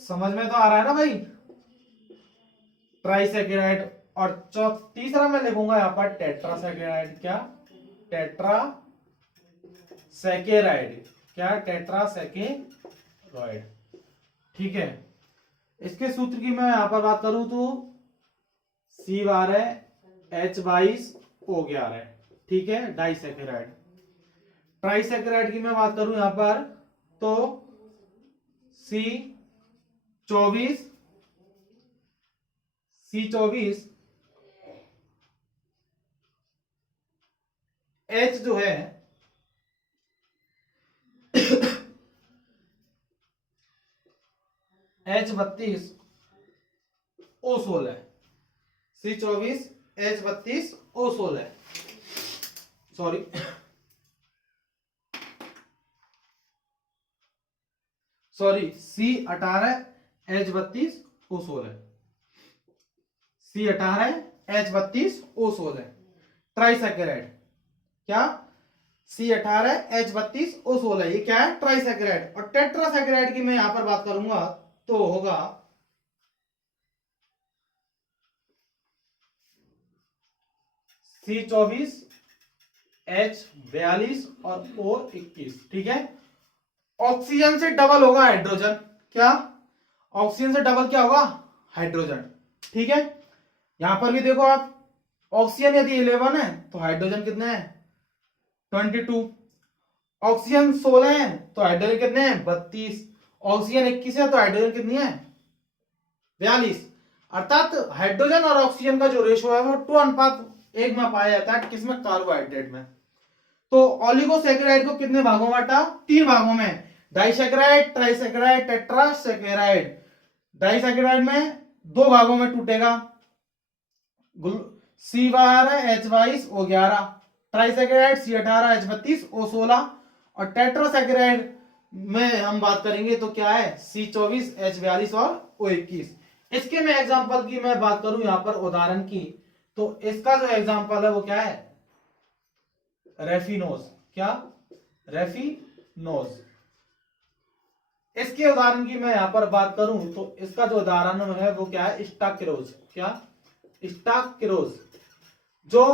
समझ में तो आ रहा है ना भाई? ट्राइसेकेराइड। और तीसरा मैं लिखूंगा यहां पर टेट्रासेकेराइड। क्या? टेट्रासेकेराइड। क्या? टेट्रासेकेराइड। ठीक है, इसके सूत्र की मैं यहां पर बात करूं तो C12H22O11। ठीक है, डाइसेकेराइड। ट्राइसेकेराइड की मैं बात करूं यहां पर तो C24 H जो है H32O16। C24H32O16। Sorry, C18H32O16। C18H32O16 ट्राइसेकेराइड। क्या? C18H32O16 ये क्या है? ट्राइसेकेराइड। और टेट्रासेकेराइड की मैं यहां पर बात करूंगा तो होगा C24H42 और O21। ठीक है, ऑक्सीजन से डबल होगा हाइड्रोजन। क्या? ऑक्सीजन से डबल क्या होगा, हाइड्रोजन। ठीक है, यहां पर भी देखो आप, ऑक्सीजन यदि 11 है तो हाइड्रोजन कितने हैं, 22। ऑक्सीजन 16 है तो हाइड्रोजन कितने हैं, 32। ऑक्सीजन 21 है तो हाइड्रोजन कितनी है, 42। अर्थात हाइड्रोजन और ऑक्सीजन का जो रेशो है वो 2:1 में पाया जाता है, किसमें, कार्बोहाइड्रेट में। तो ऑलिगोसैकेराइड को कितने भागों में बांटा, 3 भागों में, डाइसैकेराइड, ट्राइसैकेराइड, टेट्रासैकेराइड। डाइसैकेराइड में 2 भागों में टूटेगा, C12H22O11, ट्राइसैकेराइड C18H32O16, और टेट्रासैकेराइड में हम बात करेंगे तो क्या है, C24H42 और O21। इसके मैं एग्जांपल की मैं बात करूं यहां पर उदाहरण की, तो इसका जो एग्जांपल है वो क्या है, रेफिनोज। क्या, रेफिनोज। इसके उदाहरण की मैं यहां पर बात करूं तो इसका जो उदाहरण है वो क्या है, स्टाकिरोज। क्या, स्टाकिरोज, जो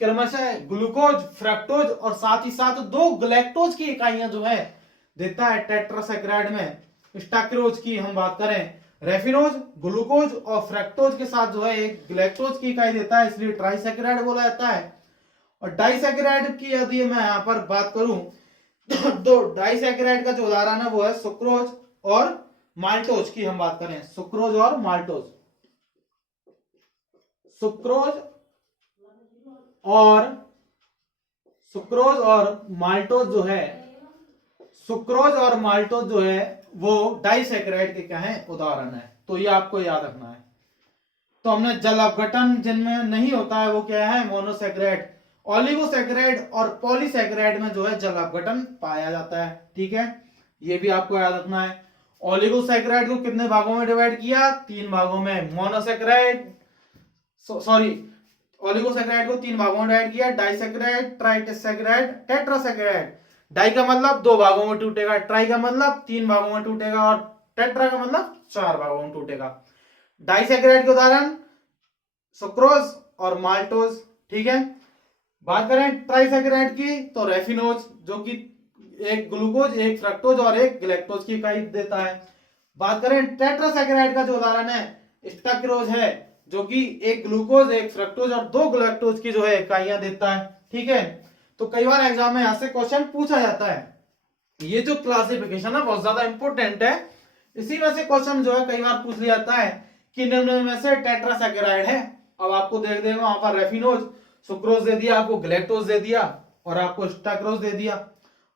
क्रमशः ग्लूकोज, फ्रक्टोज और साथ ही साथ 2 ग्लैक्टोज की इकाइयां जो है देता है टेट्रासैकेराइड में। स्टाकिरोज की हम बात करें, रेफिनोज ग्लूकोज और फ्रक्टोज के साथ जो है एक ग्लैक्टोज की इकाई देता है, इसलिए ट्राइसैकेराइड बोला जाता है। और डाइसैकेराइड की यदि मैं यहां पर बात करूं तो डाइसैकेराइड का जो उदाहरण है वो है सुक्रोज और माल्टोज की हम बात करें, सुक्रोज और माल्टोज। सुक्रोज और माल्टोज जो है, सुक्रोज और माल्टोज जो है वो डाइसैकेराइड के क्या है, उदाहरण है। तो ये आपको याद रखना है। तो हमने जल अपघटन जिनमें नहीं होता है वो क्या है, मोनोसैकेराइड। ऑलिगोसैकेराइड और पॉलीसैकेराइड में जो है जल अपघटन पाया जाता है। ठीक है, ये भी आपको याद रखना है। ऑलिगोसैकेराइड को कितने भागों में डिवाइड किया, 3 भागों में। मोनोसैकेराइड सॉरी ऑलिगोसैकेराइड को 3 भागों में डिवाइड किया, डाइसैकेराइड, ट्राइसैकेराइड, टेट्रासैकेराइड। डाई का मतलब 2 भागों में टूटेगा, ट्राई का मतलब 3 भागों में टूटेगा, और टेट्रा का मतलब 4 भागों में टूटेगा। डाइसैकेराइड के उदाहरण सुक्रोज और माल्टोज। ठीक है, बात करें ट्राइसैकेराइड की तो रेफिनोज, जो कि एक ग्लूकोज, एक फ्रक्टोज और एक ग्लैक्टोज की इकाई देता है। बात करें टेट्रासैकेराइड का जो उदाहरण है स्टाकिरोज है, जो कि एक ग्लूकोज, एक फ्रक्टोज और 2 ग्लैक्टोज की जो है इकाइयां देता है। ठीक है, तो कई बार एग्जाम में यहां से क्वेश्चन पूछा जाता है। ये जो क्लासिफिकेशन है बहुत ज्यादा इंपॉर्टेंट है, इसी में से क्वेश्चन जो है कई बार पूछ लिया जाता है कि निम्न में से टेट्रासैकेराइड है। अब आपको देख देगा वहां पर रेफिनोज, सुक्रोज दे दिया, आपको ग्लैक्टोज दे दिया और आपको स्टाकिरोज दे दिया।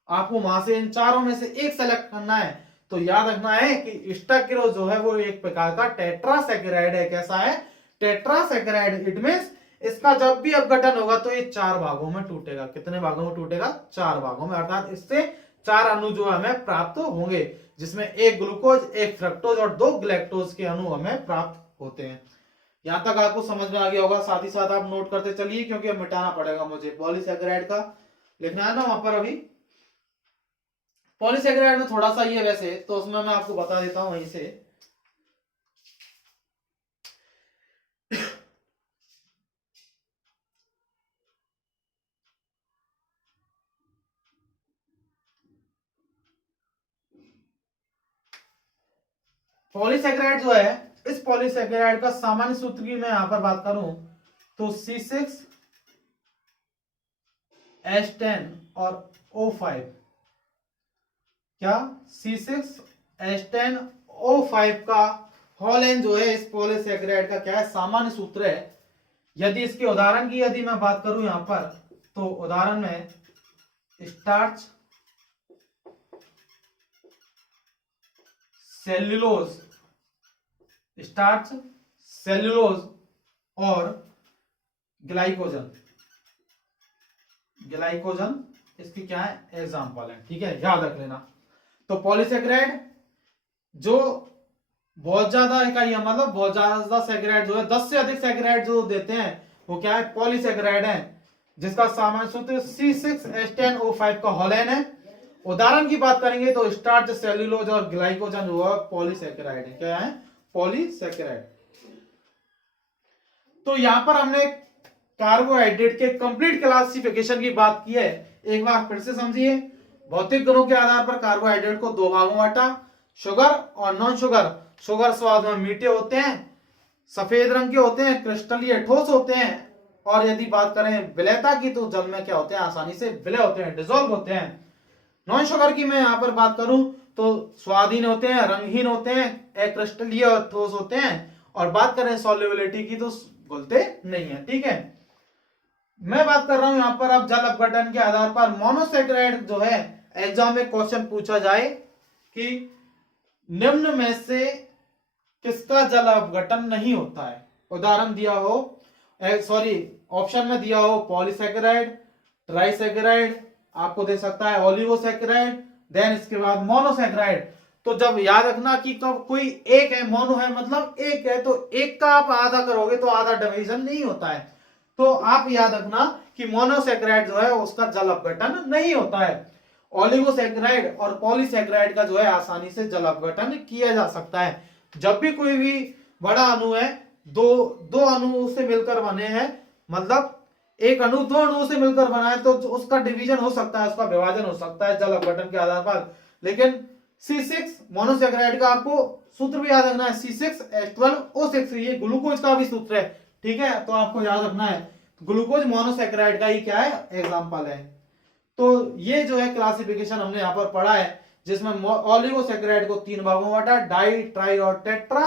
आपको वहां से इन चारों में से एक सेलेक्ट करना है। तो याद रखना है कि स्टाकिरोज जो है वो एक प्रकार का टेट्रासैकेराइड है। कैसा है, टेट्रासैकेराइड। इट मींस इसका जब भी अपघटन होगा तो ये 4 भागों में टूटेगा। कितने भागों में टूटेगा, 4 भागों में। अर्थात इससे 4 अणु जो हमें प्राप्त होंगे, जिसमें एक ग्लूकोज, एक फ्रक्टोज और 2 ग्लैक्टोज के अणु हमें प्राप्त होते हैं। यहां तक आपको समझ में आ गया होगा। साथ ही साथ आप नोट करते चलिए, क्योंकि अब मिटाना पड़ेगा मुझे। पॉलीसैकेराइड का लिखना है ना वहां पर। अभी पॉलीसैकेराइड में थोड़ा सा ये वैसे, तो उसमें मैं आपको बता देता हूं वहीं से। पॉलीसैकेराइड जो है, इस पॉलीसैकेराइड का सामान्य सूत्र की मैं यहां पर बात करूं तो C6H10 और O5। क्या, C6H10O5 का होल एन जो है इस पॉलीसैकेराइड का क्या है, सामान्य सूत्र है। यदि इसके उदाहरण की यदि मैं बात करूं यहां पर, तो उदाहरण में स्टार्च, सेल्यूलोज, स्टार्च, सेल्यूलोज और ग्लाइकोजन। ग्लाइकोजन इसकी क्या है, एग्जांपल है। ठीक है, याद रख लेना। तो पॉलीसैकेराइड जो बहुत ज्यादा इकाइयां, मतलब बहुत ज्यादा सैकेराइड जो है, 10 से अधिक सैकेराइड जो देते हैं वो क्या है, पॉलीसैकेराइड है, जिसका सामान्य सूत्र C6H10O5 का होलेन है। उदाहरण की बात करेंगे तो स्टार्च, सेल्यूलोज और ग्लाइकोजन जो है पॉलीसैकेराइड है। क्या है, पॉलीसैकेराइड। तो यहां पर हमने कार्बोहाइड्रेट के कंप्लीट क्लासिफिकेशन की बात की है। एक बार फिर से समझिए। भौतिक गुणों के आधार पर कार्बोहाइड्रेट को 2 भागों में बांटा, शुगर और नॉन शुगर। शुगर स्वाद में मीठे होते हैं, सफेद रंग के होते हैं, क्रिस्टलीय ठोस होते हैं, और यदि बात करें विलयता की तो जल में क्या होते हैं, आसानी से विलय होते हैं, डिजोल्व होते हैं। नॉन शुगर की मैं यहाँ पर बात करूं तो स्वादहीन होते हैं, रंगहीन होते हैं, अक्रिस्टलीय ठोस होते हैं, और बात करें सॉल्युबिलिटी की तो घुलते नहीं है। ठीक है, मैं बात कर रहा हूं यहाँ पर अब जल अपघटन के आधार पर मोनोसेक्राइड जो है, एग्जाम में क्वेश्चन पूछा जाए कि निम्न में से किसका जल अपघटन नहीं होता है। उदाहरण दिया हो, सॉरी ऑप्शन में दिया हो पॉलीसेकेराइड, ट्राइसेकेराइड, आपको दे सकता है ओलिगोसेकेराइड, देन इसके बाद मोनोसेकेराइड। तो जब याद रखना कि कब कोई एक है, मोनो है मतलब एक है, तो एक का आप आधा करोगे तो आधा डिवीजन नहीं होता है। तो आप याद रखना कि मोनोसेकेराइड जो है उसका जल अपघटन नहीं होता है। ओलिगोसेकेराइड और पॉलीसेकेराइड का जो है आसानी से जल अपघटन किया जा सकता है। जब भी कोई भी बड़ा अणु है, दो अणुओं से मिलकर बने हैं, मतलब एक अणु दो अणुओं से मिलकर बना है, तो उसका डिवीजन हो सकता है, उसका विभाजन हो सकता है जल अपघटन के आधार पर। लेकिन C6 मोनोसेकेराइड का आपको सूत्र भी याद रखना है, C6H12O6, ये ग्लूकोज का भी सूत्र है। ठीक है, तो आपको याद रखना है ग्लूकोज मोनोसेकेराइड का ही क्या है, एग्जाम्पल है। तो ये जो है क्लासिफिकेशन हमने यहाँ पर पढ़ा है, जिसमें ओलिगोसेकेराइड को 3 भागों में बांटा, डाई, ट्राई और टेट्रा।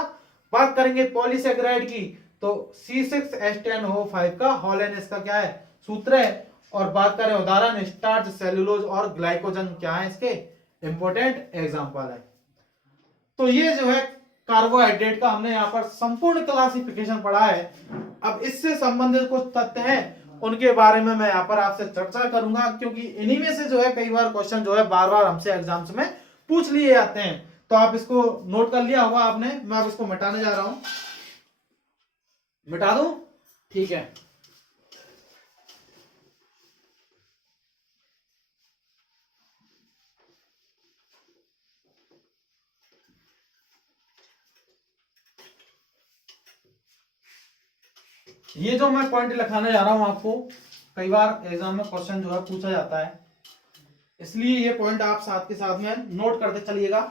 बात करेंगे पॉलीसेकेराइड की तो C6H10O5 का हॉलेनेस का क्या है, सूत्र है। और बात करें उदाहरण, स्टार्च, सेलुलोज और ग्लाइकोजन क्या है इसके इंपॉर्टेंट एग्जांपल है। तो ये जो है कार्बोहाइड्रेट का हमने यहाँ पर संपूर्ण क्लासिफिकेशन पढ़ा है। अब इससे संबंधित कुछ तथ्य हैं, उनके बारे में मैं यहाँ पर आपसे चर्चा करूंगा, क्योंकि इन्हीं में से जो है कई बार क्वेश्चन जो है बार बार हमसे एग्जाम्स में पूछ लिए जाते हैं। तो आप इसको नोट कर लिया होगा आपने, मैं अब इसको मिटाने जा रहा हूं, मिटा दूं? ठीक है, ये जो मैं पॉइंट लिखाने जा रहा हूं आपको, कई बार एग्जाम में क्वेश्चन जो है पूछा जाता है, इसलिए ये पॉइंट आप साथ के साथ में नोट करते चलिएगा।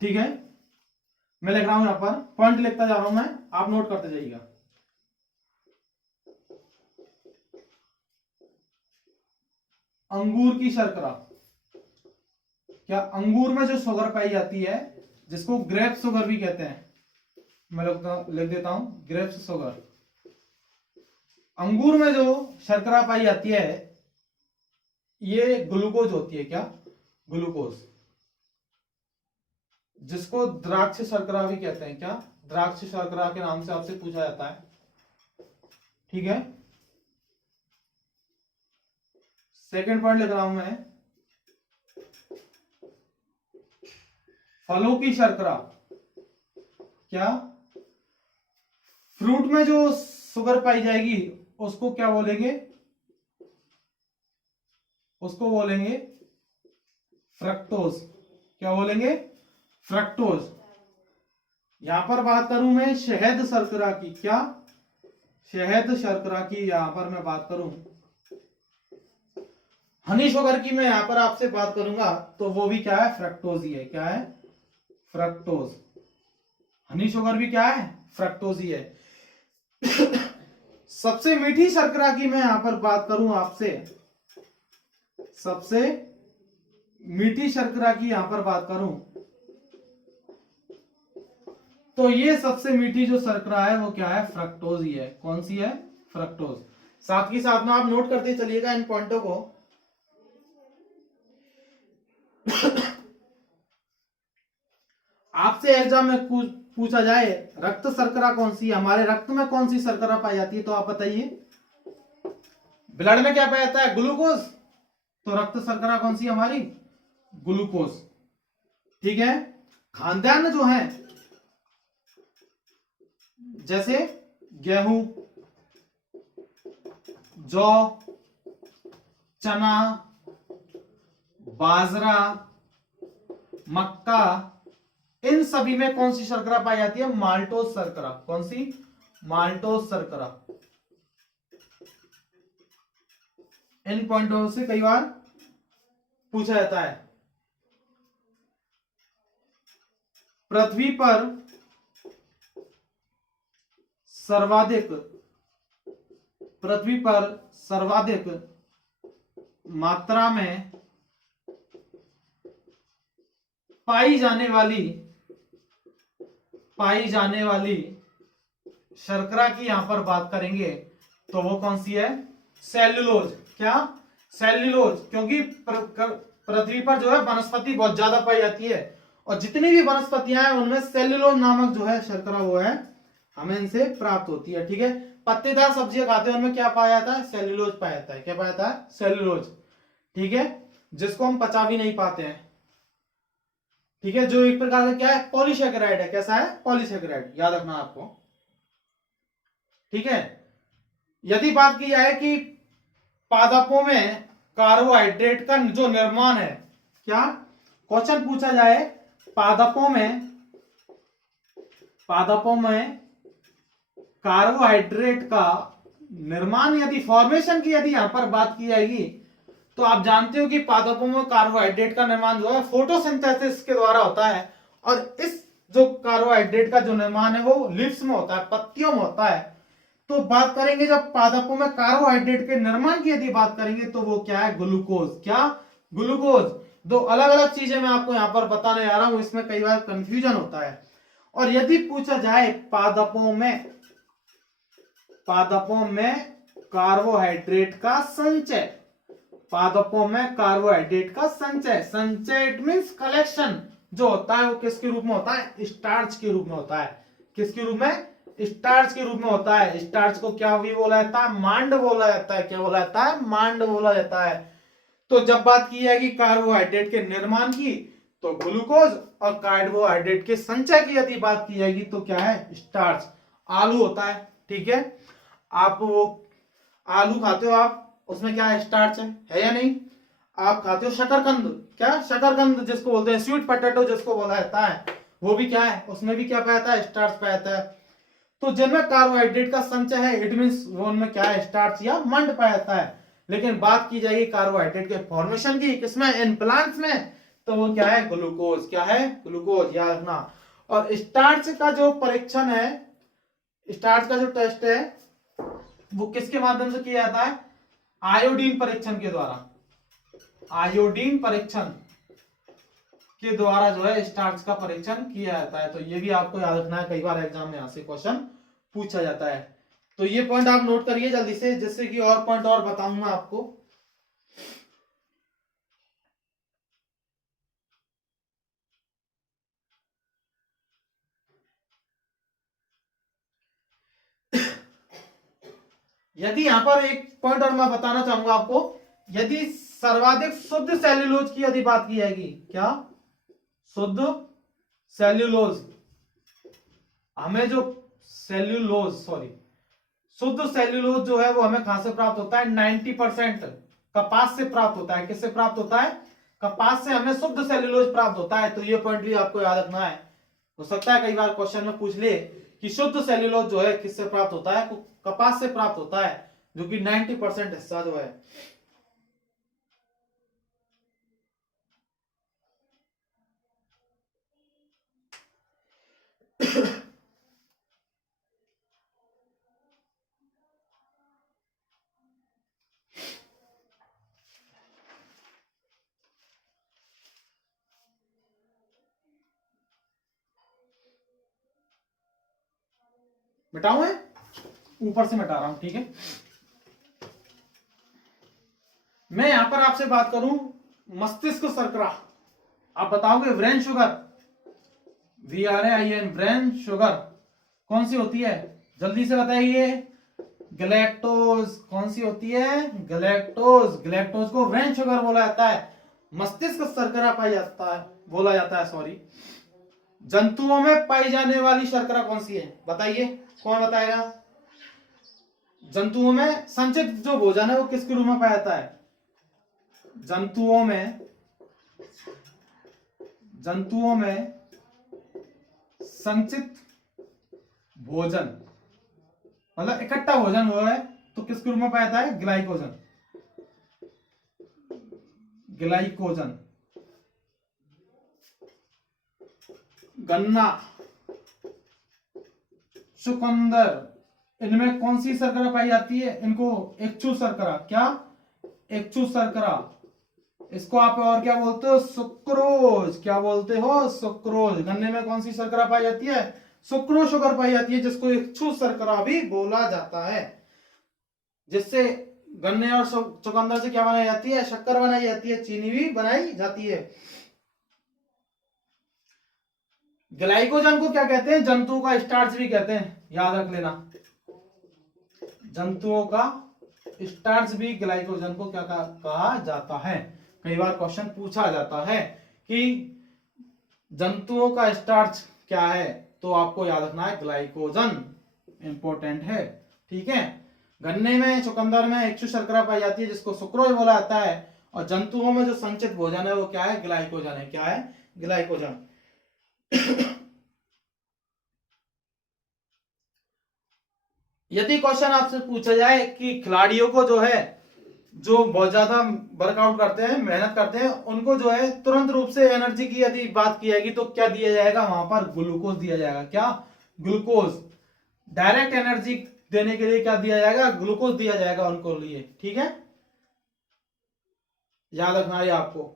ठीक है, मैं लिख रहा हूं, यहां पर पॉइंट लिखता जा रहा हूं मैं, आप नोट करते जाइएगा। अंगूर की शर्करा, क्या अंगूर में जो शुगर पाई जाती है, जिसको ग्रेप शुगर भी कहते हैं, मैं लिख देता हूं ग्रेप्स शुगर। अंगूर में जो शर्करा पाई जाती है ये ग्लूकोज होती है, क्या, ग्लूकोज, जिसको द्राक्ष शर्करा भी कहते हैं, क्या, द्राक्ष शर्करा के नाम से आपसे पूछा जाता है। ठीक है, सेकंड पॉइंट लिख रहा हूं मैं, फलों की शर्करा, क्या, फ्रूट में जो शुगर पाई जाएगी उसको क्या बोलेंगे, उसको बोलेंगे फ्रक्टोज। क्या बोलेंगे, फ्रक्टोज। यहां पर बात करूं मैं शहद शर्करा की, क्या, शहद शर्करा की यहां पर मैं बात करूं, हनी शुगर की मैं यहां पर आपसे बात करूंगा तो वो भी क्या है, फ्रक्टोज ही है। क्या है, फ्रक्टोज। हनी शुगर भी क्या है, फ्रक्टोज ही है। सबसे मीठी शर्करा की मैं यहां पर बात करूं आपसे, सबसे मीठी शर्करा की यहां पर बात करूं तो ये सबसे मीठी जो शर्करा है वो क्या है, फ्रक्टोज ही है। कौन सी है, फ्रक्टोज। साथ ही साथ में आप नोट करते चलिएगा इन पॉइंटों को। आपसे एग्जाम में पूछा जाए रक्त शर्करा कौन सी है, हमारे रक्त में कौन सी शर्करा पाई जाती है, तो आप बताइए। ब्लड में क्या पाया जाता है, ग्लूकोज, तो रक्त शर्करा कौन सी हमारी, ग्लूकोज। ठीक है, खाद्यान्न जो है जैसे गेहूं, जौ, चना, बाजरा, मक्का, इन सभी में कौन सी शर्करा पाई जाती है, माल्टोज शर्करा। कौन सी, माल्टोज शर्करा। इन पॉइंटों से कई बार पूछा जाता है। पृथ्वी पर सर्वाधिक मात्रा में पाई जाने वाली शर्करा की यहां पर बात करेंगे तो वो कौन सी है? सेल्यूलोज। क्या? सेल्यूलोज। क्योंकि पृथ्वी पर जो है वनस्पति बहुत ज्यादा पाई जाती है और जितनी भी वनस्पतियां हैं उनमें सेल्यूलोज नामक जो है शर्करा वो है हमें इनसे प्राप्त होती है। ठीक है, पत्तेदार सब्जियां खाते हैं उनमें क्या पाया जाता है? सेल्यूलोज पाया जाता है। क्या पाया जाता है? सेल्यूलोज। ठीक है, जिसको हम पचा भी नहीं पाते हैं। ठीक है, जो एक प्रकार का क्या है? पॉलीसेकेराइड है। कैसा है? पॉलीसेकेराइड, याद रखना आपको। ठीक है, यदि बात की जाए कि पादपों में कार्बोहाइड्रेट का जो निर्माण है, क्या क्वेश्चन पूछा जाए पादपों में कार्बोहाइड्रेट का निर्माण यदि फॉर्मेशन की यदि यहां पर बात की जाएगी तो आप जानते हो कि पादपों में कार्बोहाइड्रेट का निर्माण जो है फोटोसिंथेसिस के द्वारा होता है और इस जो कार्बोहाइड्रेट का जो निर्माण है वो लीव्स में होता है, पत्तियों में होता है। तो बात करेंगे जब पादपों में कार्बोहाइड्रेट के निर्माण की यदि बात करेंगे तो वो क्या है? ग्लूकोज। क्या? ग्लूकोज। दो अलग अलग चीजें मैं आपको यहां पर बताने जा रहा हूं, इसमें कई बार कंफ्यूजन होता है। और यदि पूछा जाए पादपों में कार्बोहाइड्रेट का संचय, संचय इट मींस कलेक्शन जो होता है वो किसके रूप में होता है? स्टार्च के रूप में होता है। किसके रूप में? स्टार्च के रूप में होता है। स्टार्च को क्या भी बोला जाता है? मांड बोला जाता है। क्या बोला जाता है? मांड बोला जाता है। तो जब बात की जाएगी कार्बोहाइड्रेट के निर्माण की तो ग्लूकोज, और कार्बोहाइड्रेट के संचय की यदि बात की जाएगी तो क्या है? स्टार्च। आलू होता है, ठीक है, आप वो आलू खाते हो आप, उसमें क्या है? स्टार्च है या नहीं? आप खाते हो शकरकंद, क्या? शकरकंद जिसको बोलते हैं, स्वीट पोटैटो जिसको बोला जाता है, वो भी क्या है? उसमें भी क्या पाया जाता है? स्टार्च पाया जाता है। तो जिनमें कार्बोहाइड्रेट का संचय है इट मींस वो उनमें क्या है? स्टार्च या मंड पाया जाता है। लेकिन बात की जाएगी कार्बोहाइड्रेट के फॉर्मेशन की, किसमें? इन प्लांट्स में, तो वो क्या है? ग्लूकोज। क्या है? ग्लूकोज, याद रखना। और स्टार्च का जो परीक्षण है, स्टार्च का जो टेस्ट है वो किसके माध्यम से किया जाता है? आयोडीन परीक्षण के द्वारा। आयोडीन परीक्षण के द्वारा जो है स्टार्च का परीक्षण किया जाता है। तो ये भी आपको याद रखना है, कई बार एग्जाम में यहां से क्वेश्चन पूछा जाता है। तो ये पॉइंट आप नोट करिए जल्दी से, जिससे कि और पॉइंट और बताऊंगा आपको। यदि यहां पर एक पॉइंट और मैं बताना चाहूंगा आपको, यदि सर्वाधिक शुद्ध सेल्यूलोज की यदि बात की जाएगी, क्या? शुद्ध सेल्यूलोज, हमें जो शुद्ध सेल्यूलोज जो है वो हमें कहां से प्राप्त होता है? 90% कपास से प्राप्त होता है। किससे प्राप्त होता है? कपास से हमें शुद्ध सेल्यूलोज प्राप्त होता है। तो ये पॉइंट भी आपको याद रखना है। हो सकता है कई बार क्वेश्चन में पूछ ले कि शुद्ध सेल्यूलोज जो है किससे प्राप्त होता है? कपास से प्राप्त होता है, जो कि 90% हिस्सा जो है। मिटाऊं है? ऊपर से मिटा रहा हूं, ठीक है। मैं यहां पर आपसे बात करूं मस्तिष्क शर्करा, आप बताओगे brain sugar, VRAIN, brain sugar कौन सी होती है? जल्दी से बताइए। गैलेक्टोज। कौन सी होती है? गैलेक्टोज। गैलेक्टोज को ब्रेन शुगर बोला जाता है। मस्तिष्क शर्करा पाई जाता है, बोला जाता है, सॉरी। जंतुओं में पाई जाने वाली शर्करा कौन सी है? बताइए, कौन बताएगा? जंतुओं में संचित जो भोजन है वो किसके रूप में पाया जाता है? जंतुओं में संचित भोजन मतलब इकट्ठा भोजन वो है तो किसके रूप में पाया जाता है? ग्लाइकोजन। ग्लाइकोजन। गन्ना, चुकंदर, इनमें कौन सी शर्करा पाई जाती है? इनको इच्छु शर्करा। क्या? इच्छु शर्करा। इसको आप और क्या बोलते हो? सुक्रोज। क्या बोलते हो? सुक्रोज। गन्ने में कौन सी शर्करा पाई जाती है? सुक्रोज शुगर पाई जाती है, जिसको इच्छु शर्करा भी बोला जाता है। जिससे गन्ने और चुकंदर से क्या बनाई जाती है? शक्कर बनाई जाती है, चीनी भी बनाई जाती है। ग्लाइकोजन को क्या कहते हैं? जंतुओं का स्टार्च भी कहते हैं, याद रख लेना। जंतुओं का स्टार्च भी ग्लाइकोजन को क्या कहा जाता है? कई बार क्वेश्चन पूछा जाता है कि जंतुओं का स्टार्च क्या है, तो आपको याद रखना है ग्लाइकोजन। इंपॉर्टेंट है, ठीक है। गन्ने में, चुकंदर में इच्छु शर्करा पाई जाती है, जिसको सुक्रोज बोला जाता है। और जंतुओं में जो संचित भोजन है वो क्या है? ग्लाइकोजन है। क्या है? ग्लाइकोजन। यदि क्वेश्चन आपसे पूछा जाए कि खिलाड़ियों को जो है, जो बहुत ज्यादा वर्कआउट करते हैं, मेहनत करते हैं, उनको जो है तुरंत रूप से एनर्जी की यदि बात की जाएगी तो क्या दिया जाएगा? वहां पर ग्लूकोज दिया जाएगा। क्या? ग्लूकोज। डायरेक्ट एनर्जी देने के लिए क्या दिया जाएगा? ग्लूकोज दिया जाएगा उनको लिए, ठीक है। याद रखना है आपको।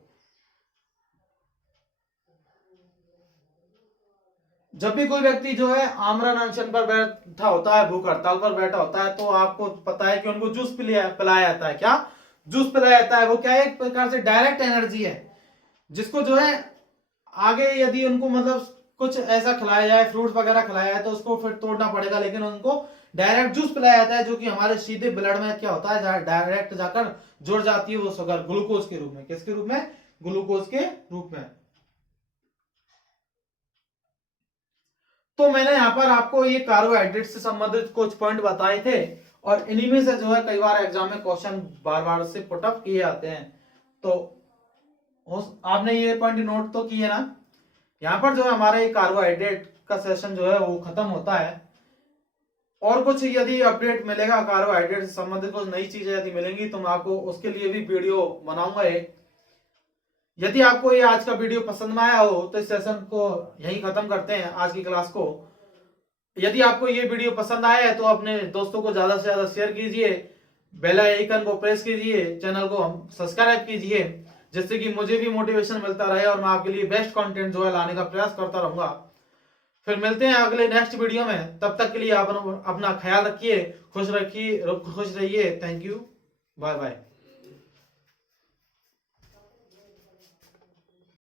जब भी कोई व्यक्ति जो है आमरण अनशन पर बैठा होता है, भूख हड़ताल पर बैठा होता है, तो आपको पता है कि उनको जूस पिलाया जाता है। क्या? जूस पिलाया जाता है। वो क्या है? एक प्रकार से डायरेक्ट एनर्जी है, जिसको जो है आगे यदि उनको मतलब कुछ ऐसा खिलाया जाए, फ्रूट्स वगैरह खिलाया जाए, तो उसको फिर तोड़ना पड़ेगा, लेकिन उनको डायरेक्ट जूस पिलाया जाता है, जो कि हमारे सीधे ब्लड में क्या होता है? डायरेक्ट जाकर जुड़ जाती है वो शुगर, ग्लूकोज के रूप में। किसके रूप में? ग्लूकोज के रूप में। तो मैंने यहाँ पर आपको ये कार्बोहाइड्रेट से संबंधित कुछ पॉइंट बताए थे, और इन्हीं में से जो है कई बार एग्जाम में क्वेश्चन बार बार से पुटअप किए जाते हैं। तो आपने ये पॉइंट नोट तो किए ना। यहाँ पर जो है हमारे कार्बोहाइड्रेट का सेशन जो है वो खत्म होता है। और कुछ यदि अपडेट मिलेगा कार्बोहाइड्रेट से संबंधित, कुछ नई चीजें यदि मिलेंगी तो मैं आपको उसके लिए भी वीडियो बनाऊंगा एक। यदि आपको ये आज का वीडियो पसंद में आया हो तो इस सेशन को यहीं खत्म करते हैं, आज की क्लास को। यदि आपको ये वीडियो पसंद आया है तो अपने दोस्तों को ज्यादा से ज्यादा शेयर कीजिए, बेल आइकन को प्रेस कीजिए, चैनल को सब्सक्राइब कीजिए, जिससे कि मुझे भी मोटिवेशन मिलता रहे और मैं आपके लिए बेस्ट कंटेंट जो है लाने का प्रयास करता रहूंगा। फिर मिलते हैं अगले नेक्स्ट वीडियो में। तब तक के लिए आप अपना ख्याल रखिए, खुश रहिए। Thank you, bye bye.